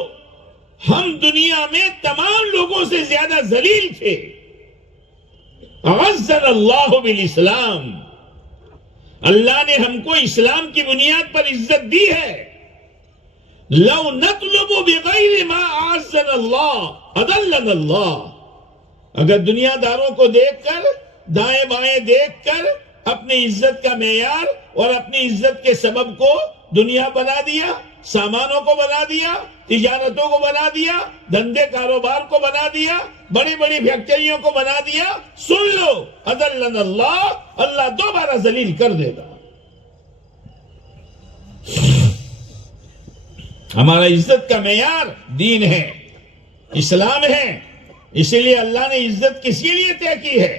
ہم دنیا میں تمام لوگوں سے زیادہ ذلیل تھے. اعزنا اللہ بالاسلام، اللہ نے ہم کو اسلام کی بنیاد پر عزت دی ہے. لو نطلب بغیر ما اعزنا اللہ اذلنا اللہ. اگر دنیا داروں کو دیکھ کر، دائیں بائیں دیکھ کر اپنی عزت کا معیار اور اپنی عزت کے سبب کو دنیا بنا دیا، سامانوں کو بنا دیا، تجارتوں کو بنا دیا، دھندے کاروبار کو بنا دیا، بڑی بڑی فیکٹریوں کو بنا دیا، سن لو اذلنا اللہ، اللہ دوبارہ ذلیل کر دے گا. ہمارا عزت کا معیار دین ہے، اسلام ہے. اسی لیے اللہ نے عزت کس کے لیے طے کی ہے؟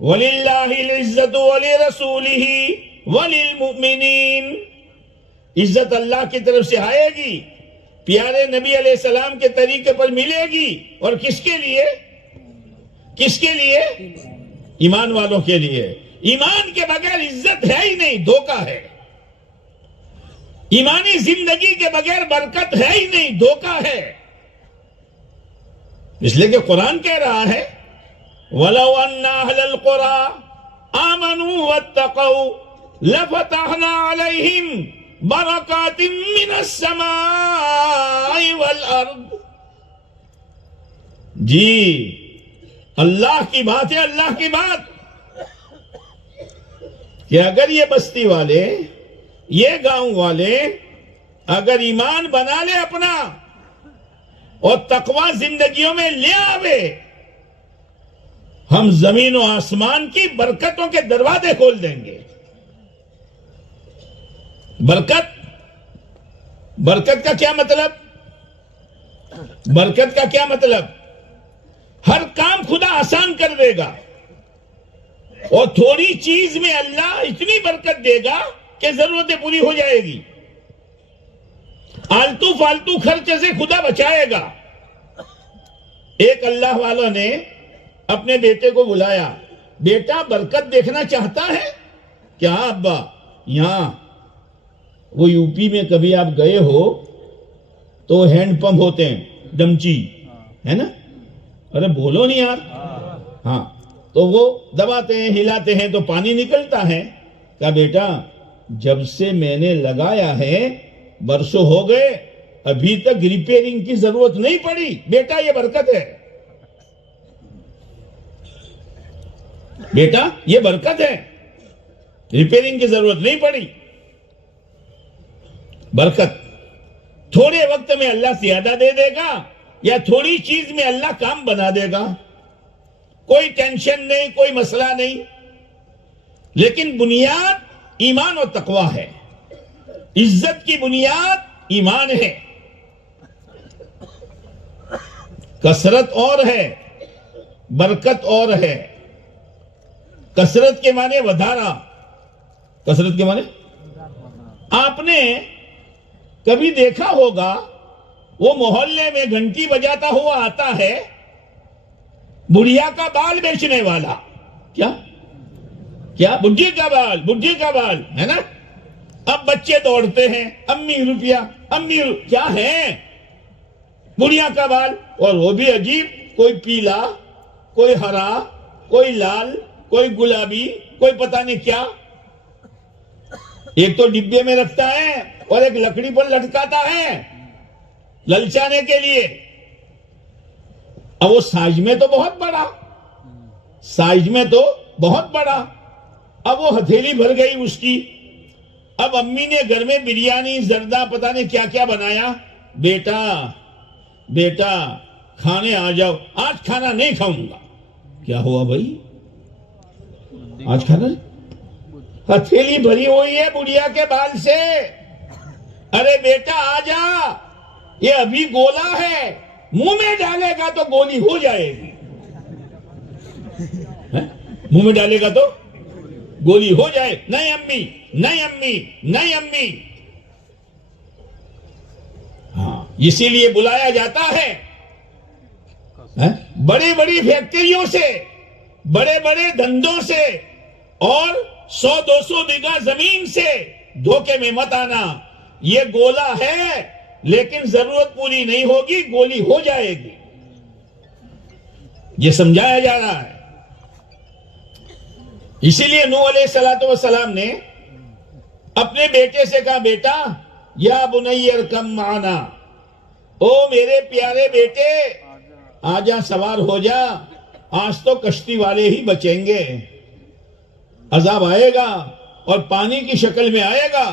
وَلِلَّهِ الْعِزَّةُ وَلِرَسُولِهِ وَلِلْمُؤْمِنِينَ. عزت اللہ کی طرف سے آئے گی، پیارے نبی علیہ السلام کے طریقے پر ملے گی. اور کس کے لیے؟ کس کے لیے؟ ایمان والوں کے لیے. ایمان کے بغیر عزت ہے ہی نہیں، دھوکہ ہے. ایمانی زندگی کے بغیر برکت ہے ہی نہیں، دھوکہ ہے. اس لیے کہ قرآن کہہ رہا ہے وَلَوْ أَنَّ أَهْلَ الْقُرَىٰ آمَنُوا وَاتَّقَوْا لَفَتَحْنَا عَلَيْهِمْ بَرَكَاتٍ مِّنَ السَّمَاءِ وَالْأَرْضِ. جی اللہ کی بات ہے، اللہ کی بات کہ اگر یہ بستی والے، یہ گاؤں والے اگر ایمان بنا لے اپنا اور تقوی زندگیوں میں لے آوے، ہم زمین و آسمان کی برکتوں کے دروازے کھول دیں گے۔ برکت کا کیا مطلب؟ برکت کا کیا مطلب؟ ہر کام خدا آسان کر دے گا، اور تھوڑی چیز میں اللہ اتنی برکت دے گا کہ ضرورتیں پوری ہو جائے گی۔ آلتو فالتو خرچے سے خدا بچائے گا۔ ایک اللہ والا نے اپنے بیٹے کو بلایا، بیٹا برکت دیکھنا چاہتا ہے کیا ابا؟ یہاں وہ یو پی میں کبھی آپ گئے ہو تو ہینڈ پمپ ہوتے ہیں، ڈمچی ہے نا، ارے بولو نہیں یار، ہاں تو وہ دباتے ہیں ہلاتے ہیں تو پانی نکلتا ہے۔ کہا بیٹا جب سے میں نے لگایا ہے برسوں ہو گئے، ابھی تک ریپیئرنگ کی ضرورت نہیں پڑی۔ بیٹا یہ برکت ہے، بیٹا یہ برکت ہے، ریپیئرنگ کی ضرورت نہیں پڑی۔ برکت تھوڑے وقت میں اللہ زیادہ دے دے گا، یا تھوڑی چیز میں اللہ کام بنا دے گا، کوئی ٹینشن نہیں، کوئی مسئلہ نہیں۔ لیکن بنیاد ایمان اور تقوی ہے، عزت کی بنیاد ایمان ہے۔ کثرت اور ہے، برکت اور ہے۔ کثرت کے معنی ودھارا، کثرت کے معنی آپ نے کبھی دیکھا ہوگا وہ محلے میں گھنٹی بجاتا ہوا آتا ہے، بڑھیا کا بال بیچنے والا، کیا بڈھی کا بال ہے نا۔ اب بچے دوڑتے ہیں، امی روپیہ کیا ہے؟ بڑھیا کا بال، اور وہ بھی عجیب، کوئی پیلا، کوئی ہرا، کوئی لال، کوئی گلابی، کوئی پتہ نہیں کیا۔ ایک تو ڈبے میں رکھتا ہے اور ایک لکڑی پر لٹکاتا ہے للچانے کے لیے۔ اب وہ سائز میں تو بہت بڑا، اب وہ ہتھیلی بھر گئی اس کی۔ اب امی نے گھر میں بریانی، زردہ، پتہ نہیں کیا کیا بنایا۔ بیٹا کھانے آ جاؤ۔ آج کھانا نہیں کھاؤں گا۔ کیا ہوا بھائی؟ آج کھانا نہیں؟ ہتھیلی بھری ہوئی ہے بڑھیا کے بال سے۔ ارے بیٹا آ جا، یہ ابھی گولا ہے، منہ میں ڈالے گا تو گولی ہو جائے گی۔ منہ میں ڈالے گا تو گولی ہو جائے۔ نہیں امی، نہیں امی، نہیں امی۔ ہاں اسی لیے بلایا جاتا ہے بڑی بڑی فیکٹریوں سے، بڑے بڑے دھندوں سے، اور 100-200 بیگھہ زمین سے دھوکے میں مت آنا۔ یہ گولا ہے لیکن ضرورت پوری نہیں ہوگی، گولی ہو جائے گی۔ یہ سمجھایا جا رہا ہے۔ اسی لیے نوح علیہ السلام نے اپنے بیٹے سے کہا، بیٹا یا بنی ارکم معنا، او میرے پیارے بیٹے آجا، سوار ہو جا، آج تو کشتی والے ہی بچیں گے۔ عذاب آئے گا اور پانی کی شکل میں آئے گا،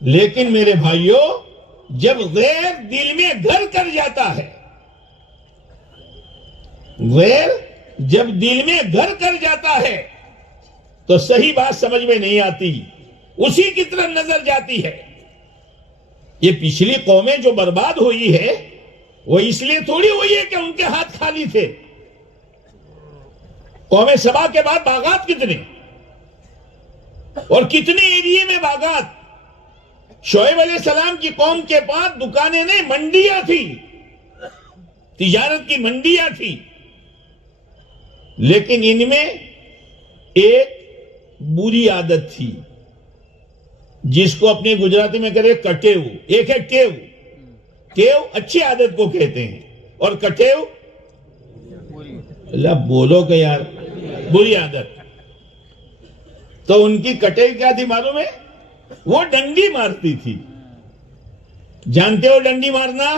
لیکن میرے بھائیوں جب غیر دل میں گھر کر جاتا ہے، غیر جب دل میں گھر کر جاتا ہے تو صحیح بات سمجھ میں نہیں آتی، اسی کی طرف نظر جاتی ہے۔ یہ پچھلی قومیں جو برباد ہوئی ہے وہ اس لیے تھوڑی ہوئی ہے کہ ان کے ہاتھ خالی تھے۔ قوم سبا کے بعد باغات کتنے اور کتنے ایریے میں باغات۔ شعیب علیہ السلام کی قوم کے پاس دکانیں نہیں، منڈیاں تھی، تجارت کی منڈیاں تھی، لیکن ان میں ایک بری عادت تھی جس کو اپنے گجراتی میں کرے کٹیو۔ ایک ہے ٹیو، ٹیو اچھی عادت کو کہتے ہیں، اور کٹیو اللہ بولو کہ یار بری عادت۔ تو ان کی کٹیو کیا تھی معلوم ہے؟ وہ ڈنڈی مارتی تھی۔ جانتے ہو ڈنڈی مارنا؟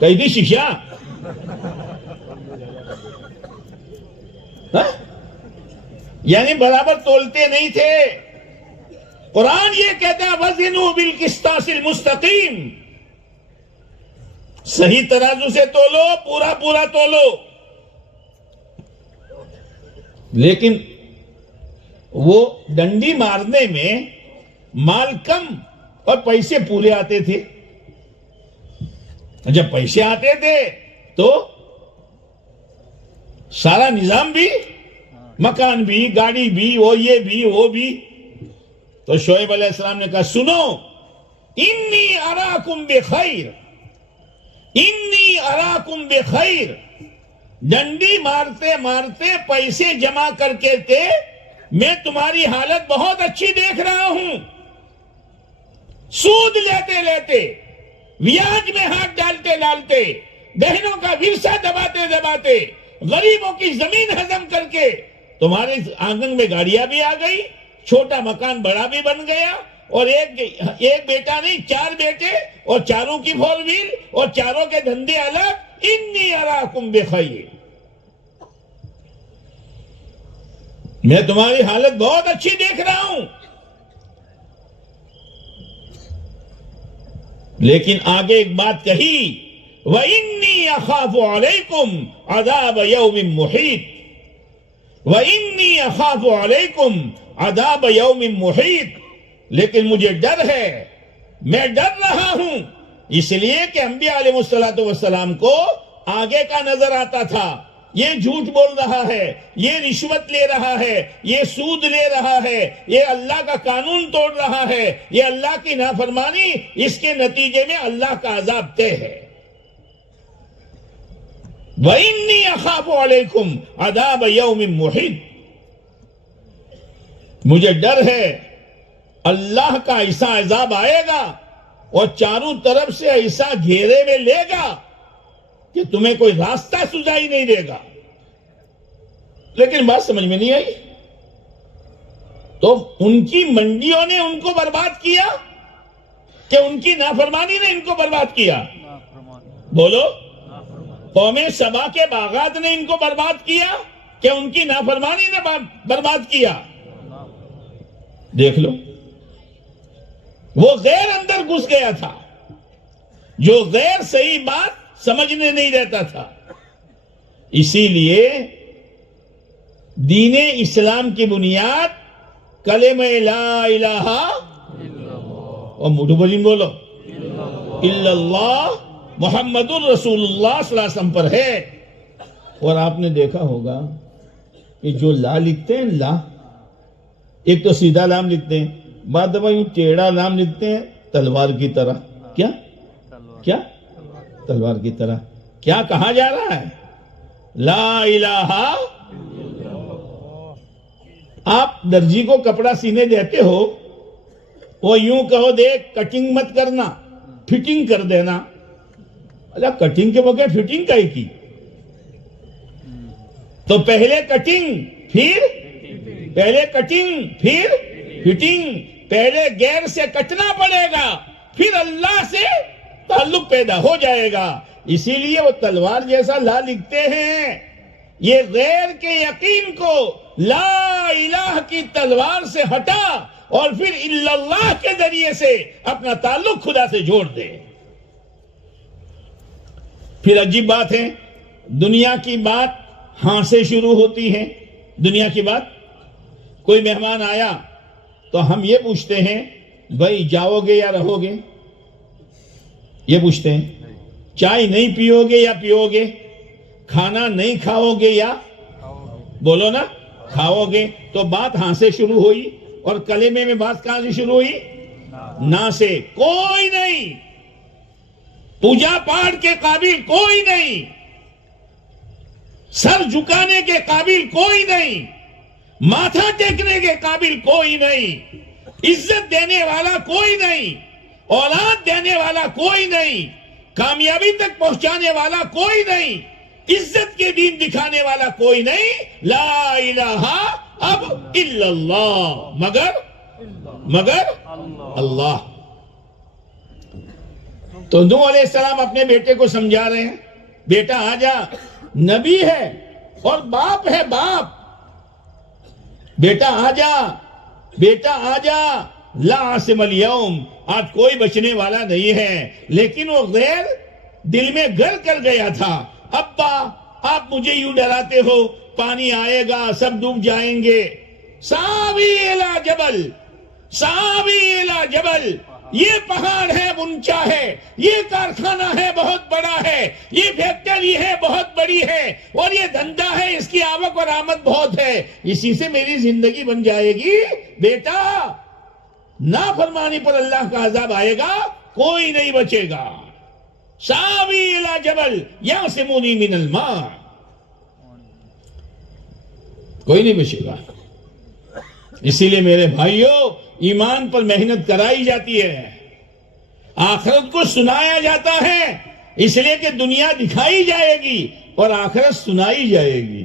کہیں تھی شیشہ، یعنی برابر تولتے نہیں تھے۔ قرآن یہ کہتا ہے وزنوا بالقسطاس المستقیم، صحیح ترازو سے تولو، پورا پورا تولو. لیکن وہ ڈنڈی مارنے میں مال کم اور پیسے پورے آتے تھے. جب پیسے آتے تھے تو سارا نظام بھی، مکان بھی، گاڑی بھی، وہ یہ بھی وہ بھی. تو شعیب علیہ السلام نے کہا سنو، انی اراکم بخیر، انی اراکم بخیر. ڈنڈی مارتے مارتے پیسے جمع کر کے تھے، میں تمہاری حالت بہت اچھی دیکھ رہا ہوں. سود لیتے لیتے، بیاج میں ہاتھ ڈالتے ڈالتے، بہنوں کا ورثہ دباتے دباتے، غریبوں کی زمین ہضم کر کے تمہارے آنگن میں گاڑیاں بھی آ گئی، چھوٹا مکان بڑا بھی بن گیا، اور ایک بیٹا نہیں 4 بیٹے، اور چاروں کی 4 ویل، اور چاروں کے دھندے الگ. انی اراکم بخیر، میں تمہاری حالت بہت اچھی دیکھ رہا ہوں. لیکن آگے ایک بات کہی، وَإِنِّي أَخَافُ عَلَيْكُمْ عَذَابَ يَوْمٍ مُحِيطٍ، وَإِنِّي أَخَافُ عَلَيْكُمْ عَذَابَ يَوْمٍ مُحِيطٍ. لیکن مجھے ڈر ہے، میں ڈر رہا ہوں، اس لیے کہ انبیاء علیہ السلام کو آگے کا نظر آتا تھا، یہ جھوٹ بول رہا ہے، یہ رشوت لے رہا ہے، یہ سود لے رہا ہے، یہ اللہ کا قانون توڑ رہا ہے، یہ اللہ کی نافرمانی، اس کے نتیجے میں اللہ کا عذاب طے ہے. وَإِنِّي أَخَافُ عَلَيْكُمْ عَذَابَ يَوْمٍ مُحِيطٍ. مجھے ڈر ہے اللہ کا ایسا عذاب آئے گا اور چاروں طرف سے ایسا گھیرے میں لے گا کہ تمہیں کوئی راستہ سجائی نہیں دے گا. لیکن بات سمجھ میں نہیں آئی. تو ان کی منڈیوں نے ان کو برباد کیا کہ ان کی نافرمانی نے ان کو برباد کیا؟ بولو. قوم سبا کے باغات نے ان کو برباد کیا کہ ان کی نافرمانی نے برباد کیا؟ دیکھ لو. وہ غیر اندر گھس گیا تھا، جو غیر صحیح بات سمجھنے نہیں دیتا تھا. اسی لیے دین اسلام کی بنیاد کلمہ لا الہ اور مٹھو بولیں بولو الا اللہ محمد الرسول اللہ صلی اللہ علیہ وسلم پر ہے. اور آپ نے دیکھا ہوگا کہ جو لا لکھتے ہیں، لا ایک تو سیدھا لام لکھتے ہیں، بعد دفعہ یوں ٹیڑھا لام لکھتے ہیں تلوار کی طرح. کیا کیا تلوار کی طرح. کیا کہا جا رہا ہے؟ لا الہ. آپ درجی کو کپڑا سینے دیتے ہو، وہ یوں کہو دیکھ کٹنگ مت کرنا، فٹنگ کر دینا. اللہ کٹنگ کے موقع فٹنگ کا ہی کی. تو پہلے کٹنگ پھر فٹنگ. پہلے غیر سے کٹنا پڑے گا، پھر اللہ سے تعلق پیدا ہو جائے گا. اسی لیے وہ تلوار جیسا لا لکھتے ہیں. یہ غیر کے یقین کو لا الہ کی تلوار سے ہٹا اور پھر الا اللہ کے ذریعے سے اپنا تعلق خدا سے جوڑ دے. پھر عجیب بات ہے، دنیا کی بات ہاں سے شروع ہوتی ہے. دنیا کی بات، کوئی مہمان آیا تو ہم یہ پوچھتے ہیں بھائی جاؤ گے یا رہو گے؟ یہ پوچھتے ہیں. چائے نہیں پیو گے یا پیو گے؟ کھانا نہیں کھاؤ گے یا بولو نا کھاؤ گے؟ تو بات ہاں سے شروع ہوئی، اور کلمے میں بات کہاں سے شروع ہوئی؟ نا سے. کوئی نہیں پوجا پاٹ کے قابل، کوئی نہیں سر جھکانے کے قابل، کوئی نہیں ماتھا ٹیکنے کے قابل، کوئی نہیں عزت دینے والا، کوئی نہیں اولاد دینے والا، کوئی نہیں کامیابی تک پہنچانے والا، کوئی نہیں عزت کے دین دکھانے والا، کوئی نہیں. لا الہ اب الا اللہ، مگر اللہ. تو نوح علیہ السلام اپنے بیٹے کو سمجھا رہے ہیں، بیٹا آ جا، نبی ہے اور باپ ہے، باپ. بیٹا آ جا، بیٹا آ جا، لا عاصم اليوم، آج کوئی بچنے والا نہیں ہے. لیکن وہ غیر دل میں گھر کر گیا تھا. ابا آپ مجھے یوں ڈراتے ہو، پانی آئے گا سب ڈوب جائیں گے. ساوی الی جبل، ساوی الی جبل، یہ پہاڑ ہے اونچا ہے، یہ کارخانہ ہے بہت بڑا ہے، یہ فیکٹری ہے بہت بڑی ہے، اور یہ دھندا ہے، اس کی آمد اور آمد بہت ہے، اسی سے میری زندگی بن جائے گی. بیٹا نافرمانی پر اللہ کا عذاب آئے گا، کوئی نہیں بچے گا. ساوی الی جبل یعصمنی من الماء، کوئی نہیں بچے گا. اسی لیے میرے بھائیوں، ایمان پر محنت کرائی جاتی ہے، آخرت کو سنایا جاتا ہے، اس لیے کہ دنیا دکھائی جائے گی اور آخرت سنائی جائے گی.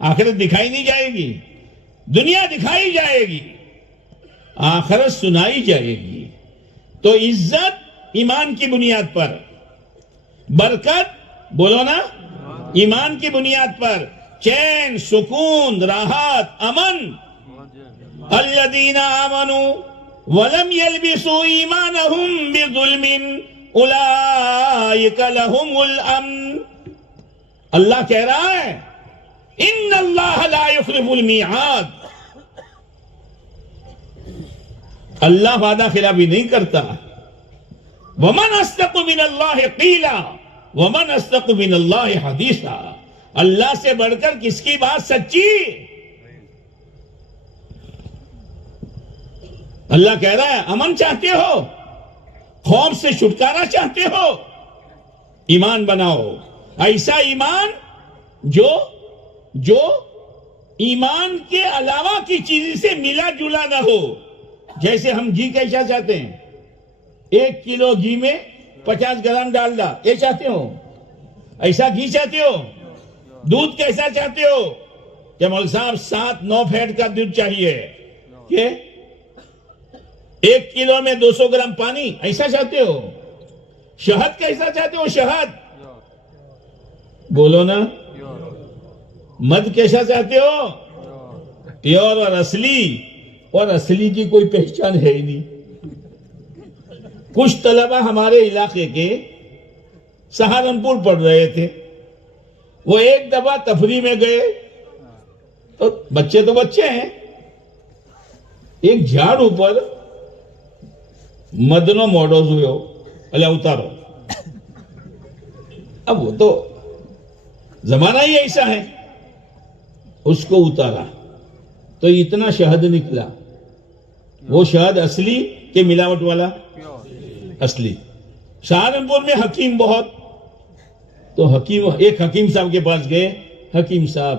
آخرت دکھائی نہیں جائے گی، دنیا دکھائی جائے گی، آخرت سنائی جائے گی. تو عزت ایمان کی بنیاد پر، برکت بولو نا ایمان کی بنیاد پر، چین، سکون، راحت، امن. الذین آمنوا ولم يلبسوا ایمانہم بظلم اولئک لہم الامن. اللہ کہہ رہا ہے ان اللہ لا یخلف المیعاد، اللہ وعدہ خلافی نہیں کرتا. ومن اصدق من اللہ قیلا ومن اصدق من اللہ حدیثا، اللہ سے بڑھ کر کس کی بات سچی. اللہ کہہ رہا ہے امن چاہتے ہو، خوف سے چھٹکارا چاہتے ہو، ایمان بناؤ. ایسا ایمان جو ایمان کے علاوہ کی چیز سے ملا جلا نہ ہو. جیسے ہم گھی کیسا چاہتے ہیں، 1 کلو گھی میں 50 گرام ڈالڈا، یہ چاہتے ہو؟ ایسا گھی چاہتے ہو؟ دودھ کیسا چاہتے ہو کہ مولوی صاحب 7-9 فیٹ کا دودھ چاہیے کہ 1 کلو میں 200 گرام پانی، ایسا چاہتے ہو؟ شہد کیسا چاہتے ہو؟ شہد بولو نا. مد کیسا چاہتے ہو؟ پیور اور اصلی. اور اصلی کی کوئی پہچان ہے ہی نہیں. کچھ طلبہ ہمارے علاقے کے سہارنپور پڑھ رہے تھے، وہ ایک دفعہ تفریح میں گئے تو بچے ہیں، ایک جھاڑ اوپر مدنو موڈوز ہوئے ہو، اللہ اتارو. اب وہ تو زمانہ ہی ایسا ہے، اس کو اتارا تو اتنا شہد نکلا. وہ شہد اصلی کہ ملاوٹ والا؟ اصلی. سہارنپور میں حکیم بہت، تو ایک حکیم صاحب کے پاس گئے، حکیم صاحب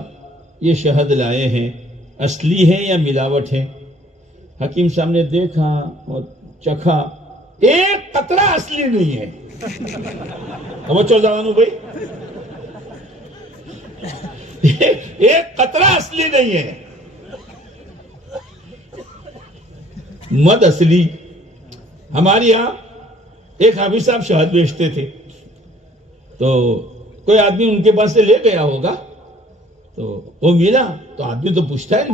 یہ شہد لائے ہیں، اصلی ہے یا ملاوٹ ہے؟ حکیم صاحب نے دیکھا اور چکھا، ایک قطرہ اصلی نہیں ہے. سمجھو جوانو بھائی، ایک قطرہ اصلی نہیں ہے. مد اصلی. ہمارے یہاں ایک حافظ صاحب شہد بیچتے تھے، تو کوئی آدمی ان کے پاس سے لے گیا ہوگا، تو وہ ملا تو آدمی تو پوچھتا ہے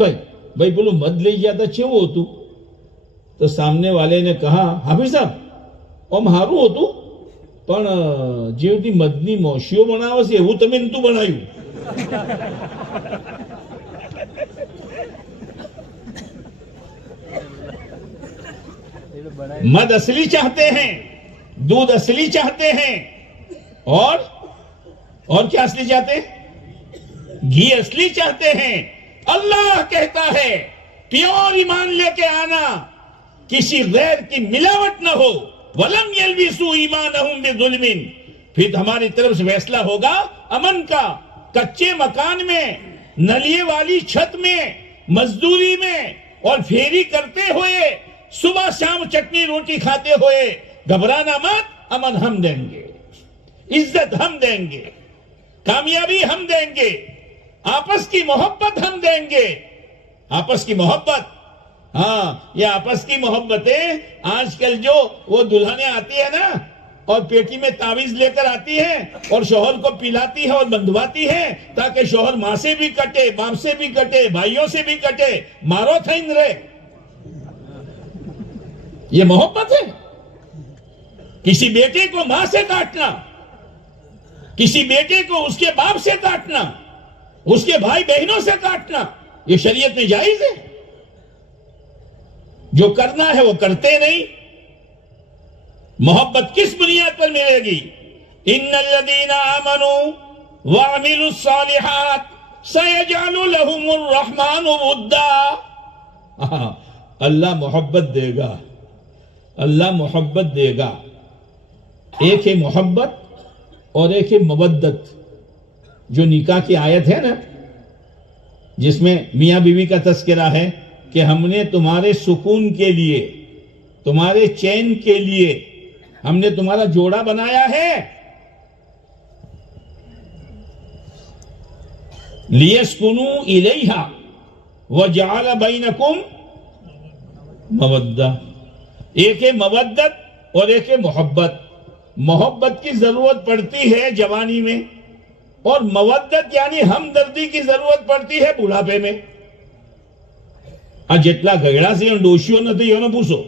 بھائی بولو مد لے گیا تھا چھے وہ تو سامنے والے نے کہا حافظ صاحب ام ہارو ہو تو પણ જેવથી મધની મોશીઓ બનાવે છે એવું તમે નતું બનાવ્યું. مد اصلی چاہتے ہیں، دودھ اصلی چاہتے ہیں، اور کیا اصلی چاہتے ہیں؟ گھی اصلی چاہتے ہیں. اللہ کہتا ہے پیور ایمان لے کے آنا، کسی غیر کی ملاوٹ نہ ہو. وَلَمْ يَلْبِسُوا إِيمَانَهُمْ بِظُلْمٍ. پھر ہماری طرف سے فیصلہ ہوگا امن کا. کچے مکان میں، نلیے والی چھت میں، مزدوری میں اور پھیری کرتے ہوئے، صبح شام چٹنی روٹی کھاتے ہوئے گھبرانا مت. امن ہم دیں گے، عزت ہم دیں گے، کامیابی ہم دیں گے، آپس کی محبت ہم دیں گے. آپس کی محبت، ہاں یہ آپس کی محبتیں آج کل جو وہ دلہنیں آتی ہے نا اور پیٹی میں تعویذ لے کر آتی ہے اور شوہر کو پلاتی ہے اور بندھواتی ہے تاکہ شوہر ماں سے بھی کٹے، باپ سے بھی کٹے، بھائیوں سے بھی کٹے. مارو تھا اندرے یہ محبت ہے؟ کسی بیٹے کو ماں سے کاٹنا، کسی بیٹے کو اس کے باپ سے کاٹنا، اس کے بھائی بہنوں سے کاٹنا، یہ شریعت میں جائز ہے؟ جو کرنا ہے وہ کرتے نہیں۔ محبت کس بنیاد پر ملے گی؟ ان الذین آمنوا وعملوا الصالحات سیجعل لهم الرحمن ودا۔ اللہ محبت دے گا، اللہ محبت دے گا۔ ایک ہے محبت اور ایک ہے مودت۔ جو نکاح کی آیت ہے نا، جس میں میاں بیوی کا تذکرہ ہے کہ ہم نے تمہارے سکون کے لیے، تمہارے چین کے لیے ہم نے تمہارا جوڑا بنایا ہے، لِيَسْكُنُوا إِلَيْهَا وَجَعَلَ بَيْنَكُمْ مَوَدَّةً۔ ایک ہے مودت اور ایک ہے محبت۔ محبت کی ضرورت پڑتی ہے جوانی میں، اور مودت یعنی ہمدردی کی ضرورت پڑتی ہے بڑھاپے میں۔ جتلا گھگڑا سے ڈوشیوں نہ پوچھو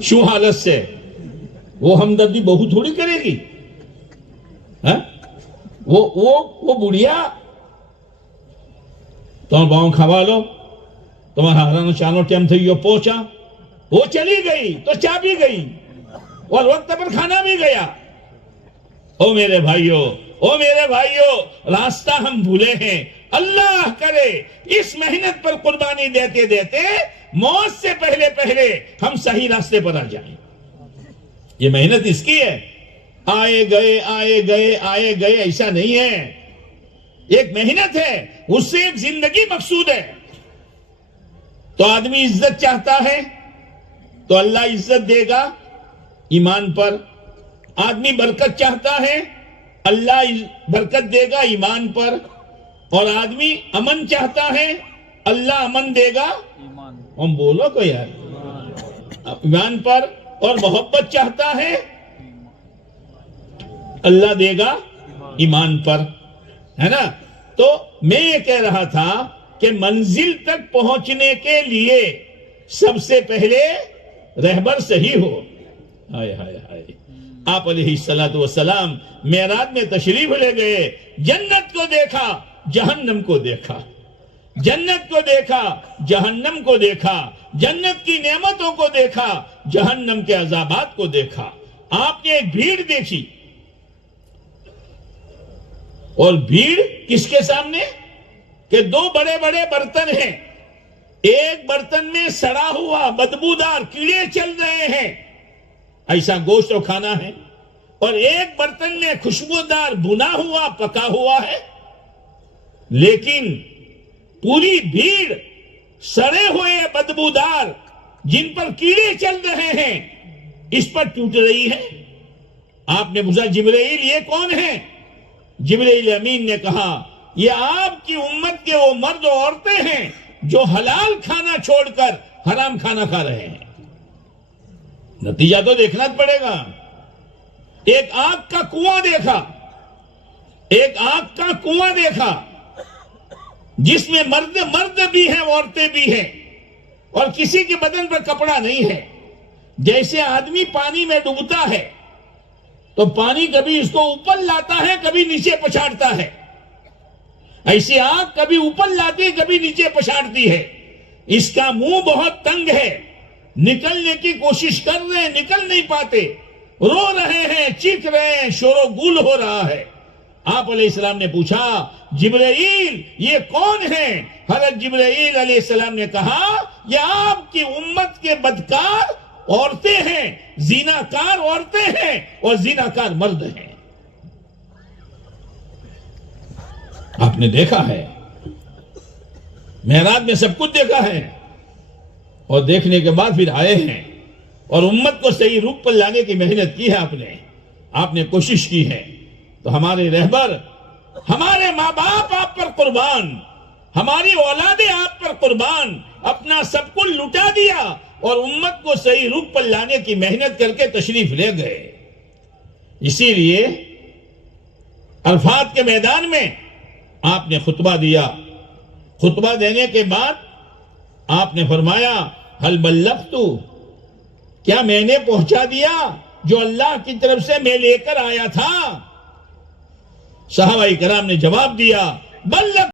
شو حالت سے، وہ ہمدردی بہو تھوڑی کرے گی۔ وہ بڑھیا تم باؤں کھوا لو، تمہارا ہرانو چانو ٹیم تھی پہنچا، وہ چلی گئی تو چا بھی گئی اور وقت پر کھانا بھی گیا۔ او میرے بھائیو، او میرے بھائیو، راستہ ہم بھولے ہیں۔ اللہ کرے اس محنت پر قربانی دیتے دیتے موت سے پہلے پہلے ہم صحیح راستے پر آ جائیں۔ یہ محنت اس کی ہے، آئے گئے آئے گئے آئے گئے ایسا نہیں ہے۔ ایک محنت ہے، اس سے ایک زندگی مقصود ہے۔ تو آدمی عزت چاہتا ہے تو اللہ عزت دے گا ایمان پر۔ آدمی برکت چاہتا ہے، اللہ برکت دے گا ایمان پر۔ اور آدمی امن چاہتا ہے، اللہ امن دے گا ہم بولو کو یار ایمان پر۔ اور محبت چاہتا ہے، اللہ دے گا ایمان پر، ہے نا۔ تو میں یہ کہہ رہا تھا کہ منزل تک پہنچنے کے لیے سب سے پہلے رہبر صحیح ہو۔ ہائے ہائے ہائے، آپ علیہ السلام معراج میں تشریف لے گئے، جنت کو دیکھا، جہنم کو دیکھا، جنت کو دیکھا، جہنم کو دیکھا، جنت کی نعمتوں کو دیکھا، جہنم کے عذابات کو دیکھا۔ آپ نے ایک بھیڑ دیکھی، اور بھیڑ کس کے سامنے؟ کہ دو بڑے بڑے برتن ہیں، ایک برتن میں سڑا ہوا بدبودار کیڑے چل رہے ہیں، ایسا گوشت و کھانا ہے، اور ایک برتن میں خوشبودار بنا ہوا پکا ہوا ہے۔ لیکن پوری بھیڑ سڑے ہوئے بدبودار جن پر کیڑے چل رہے ہیں اس پر ٹوٹ رہی ہے۔ آپ نے پوچھا جبرائیل یہ کون ہے؟ جبرائیل امین نے کہا یہ آپ کی امت کے وہ مرد و عورتیں ہیں جو حلال کھانا چھوڑ کر حرام کھانا کھا رہے ہیں۔ نتیجہ تو دیکھنا پڑے گا۔ ایک آگ کا کنواں دیکھا، ایک آگ کا کنواں دیکھا جس میں مرد بھی ہیں عورتیں بھی ہیں، اور کسی کے بدن پر کپڑا نہیں ہے۔ جیسے آدمی پانی میں ڈوبتا ہے تو پانی کبھی اس کو اوپر لاتا ہے، کبھی نیچے پچھاڑتا ہے، ایسی آگ کبھی اوپر لاتی ہے، کبھی نیچے پچھاڑتی ہے۔ اس کا منہ بہت تنگ ہے، نکلنے کی کوشش کر رہے ہیں، نکل نہیں پاتے، رو رہے ہیں، چیخ رہے ہیں، شور و گول ہو رہا ہے۔ آپ علیہ السلام نے پوچھا جبرائیل یہ کون ہیں؟ حضرت جبرائیل علیہ السلام نے کہا یہ آپ کی امت کے بدکار عورتیں ہیں، زیناکار عورتیں ہیں اور زیناکار مرد ہیں۔ آپ نے دیکھا ہے، معراج میں سب کچھ دیکھا ہے، اور دیکھنے کے بعد پھر آئے ہیں اور امت کو صحیح روپ پر لانے کی محنت کی ہے۔ آپ نے کوشش کی ہے۔ تو ہمارے رہبر، ہمارے ماں باپ آپ پر قربان، ہماری اولادیں آپ پر قربان، اپنا سب کچھ لٹا دیا اور امت کو صحیح روپ پر لانے کی محنت کر کے تشریف لے گئے۔ اسی لیے عرفات کے میدان میں آپ نے خطبہ دیا۔ خطبہ دینے کے بعد آپ نے فرمایا حل بلغت، کیا میں نے پہنچا دیا جو اللہ کی طرف سے میں لے کر آیا تھا؟ صحابہ کرام نے جواب دیا بل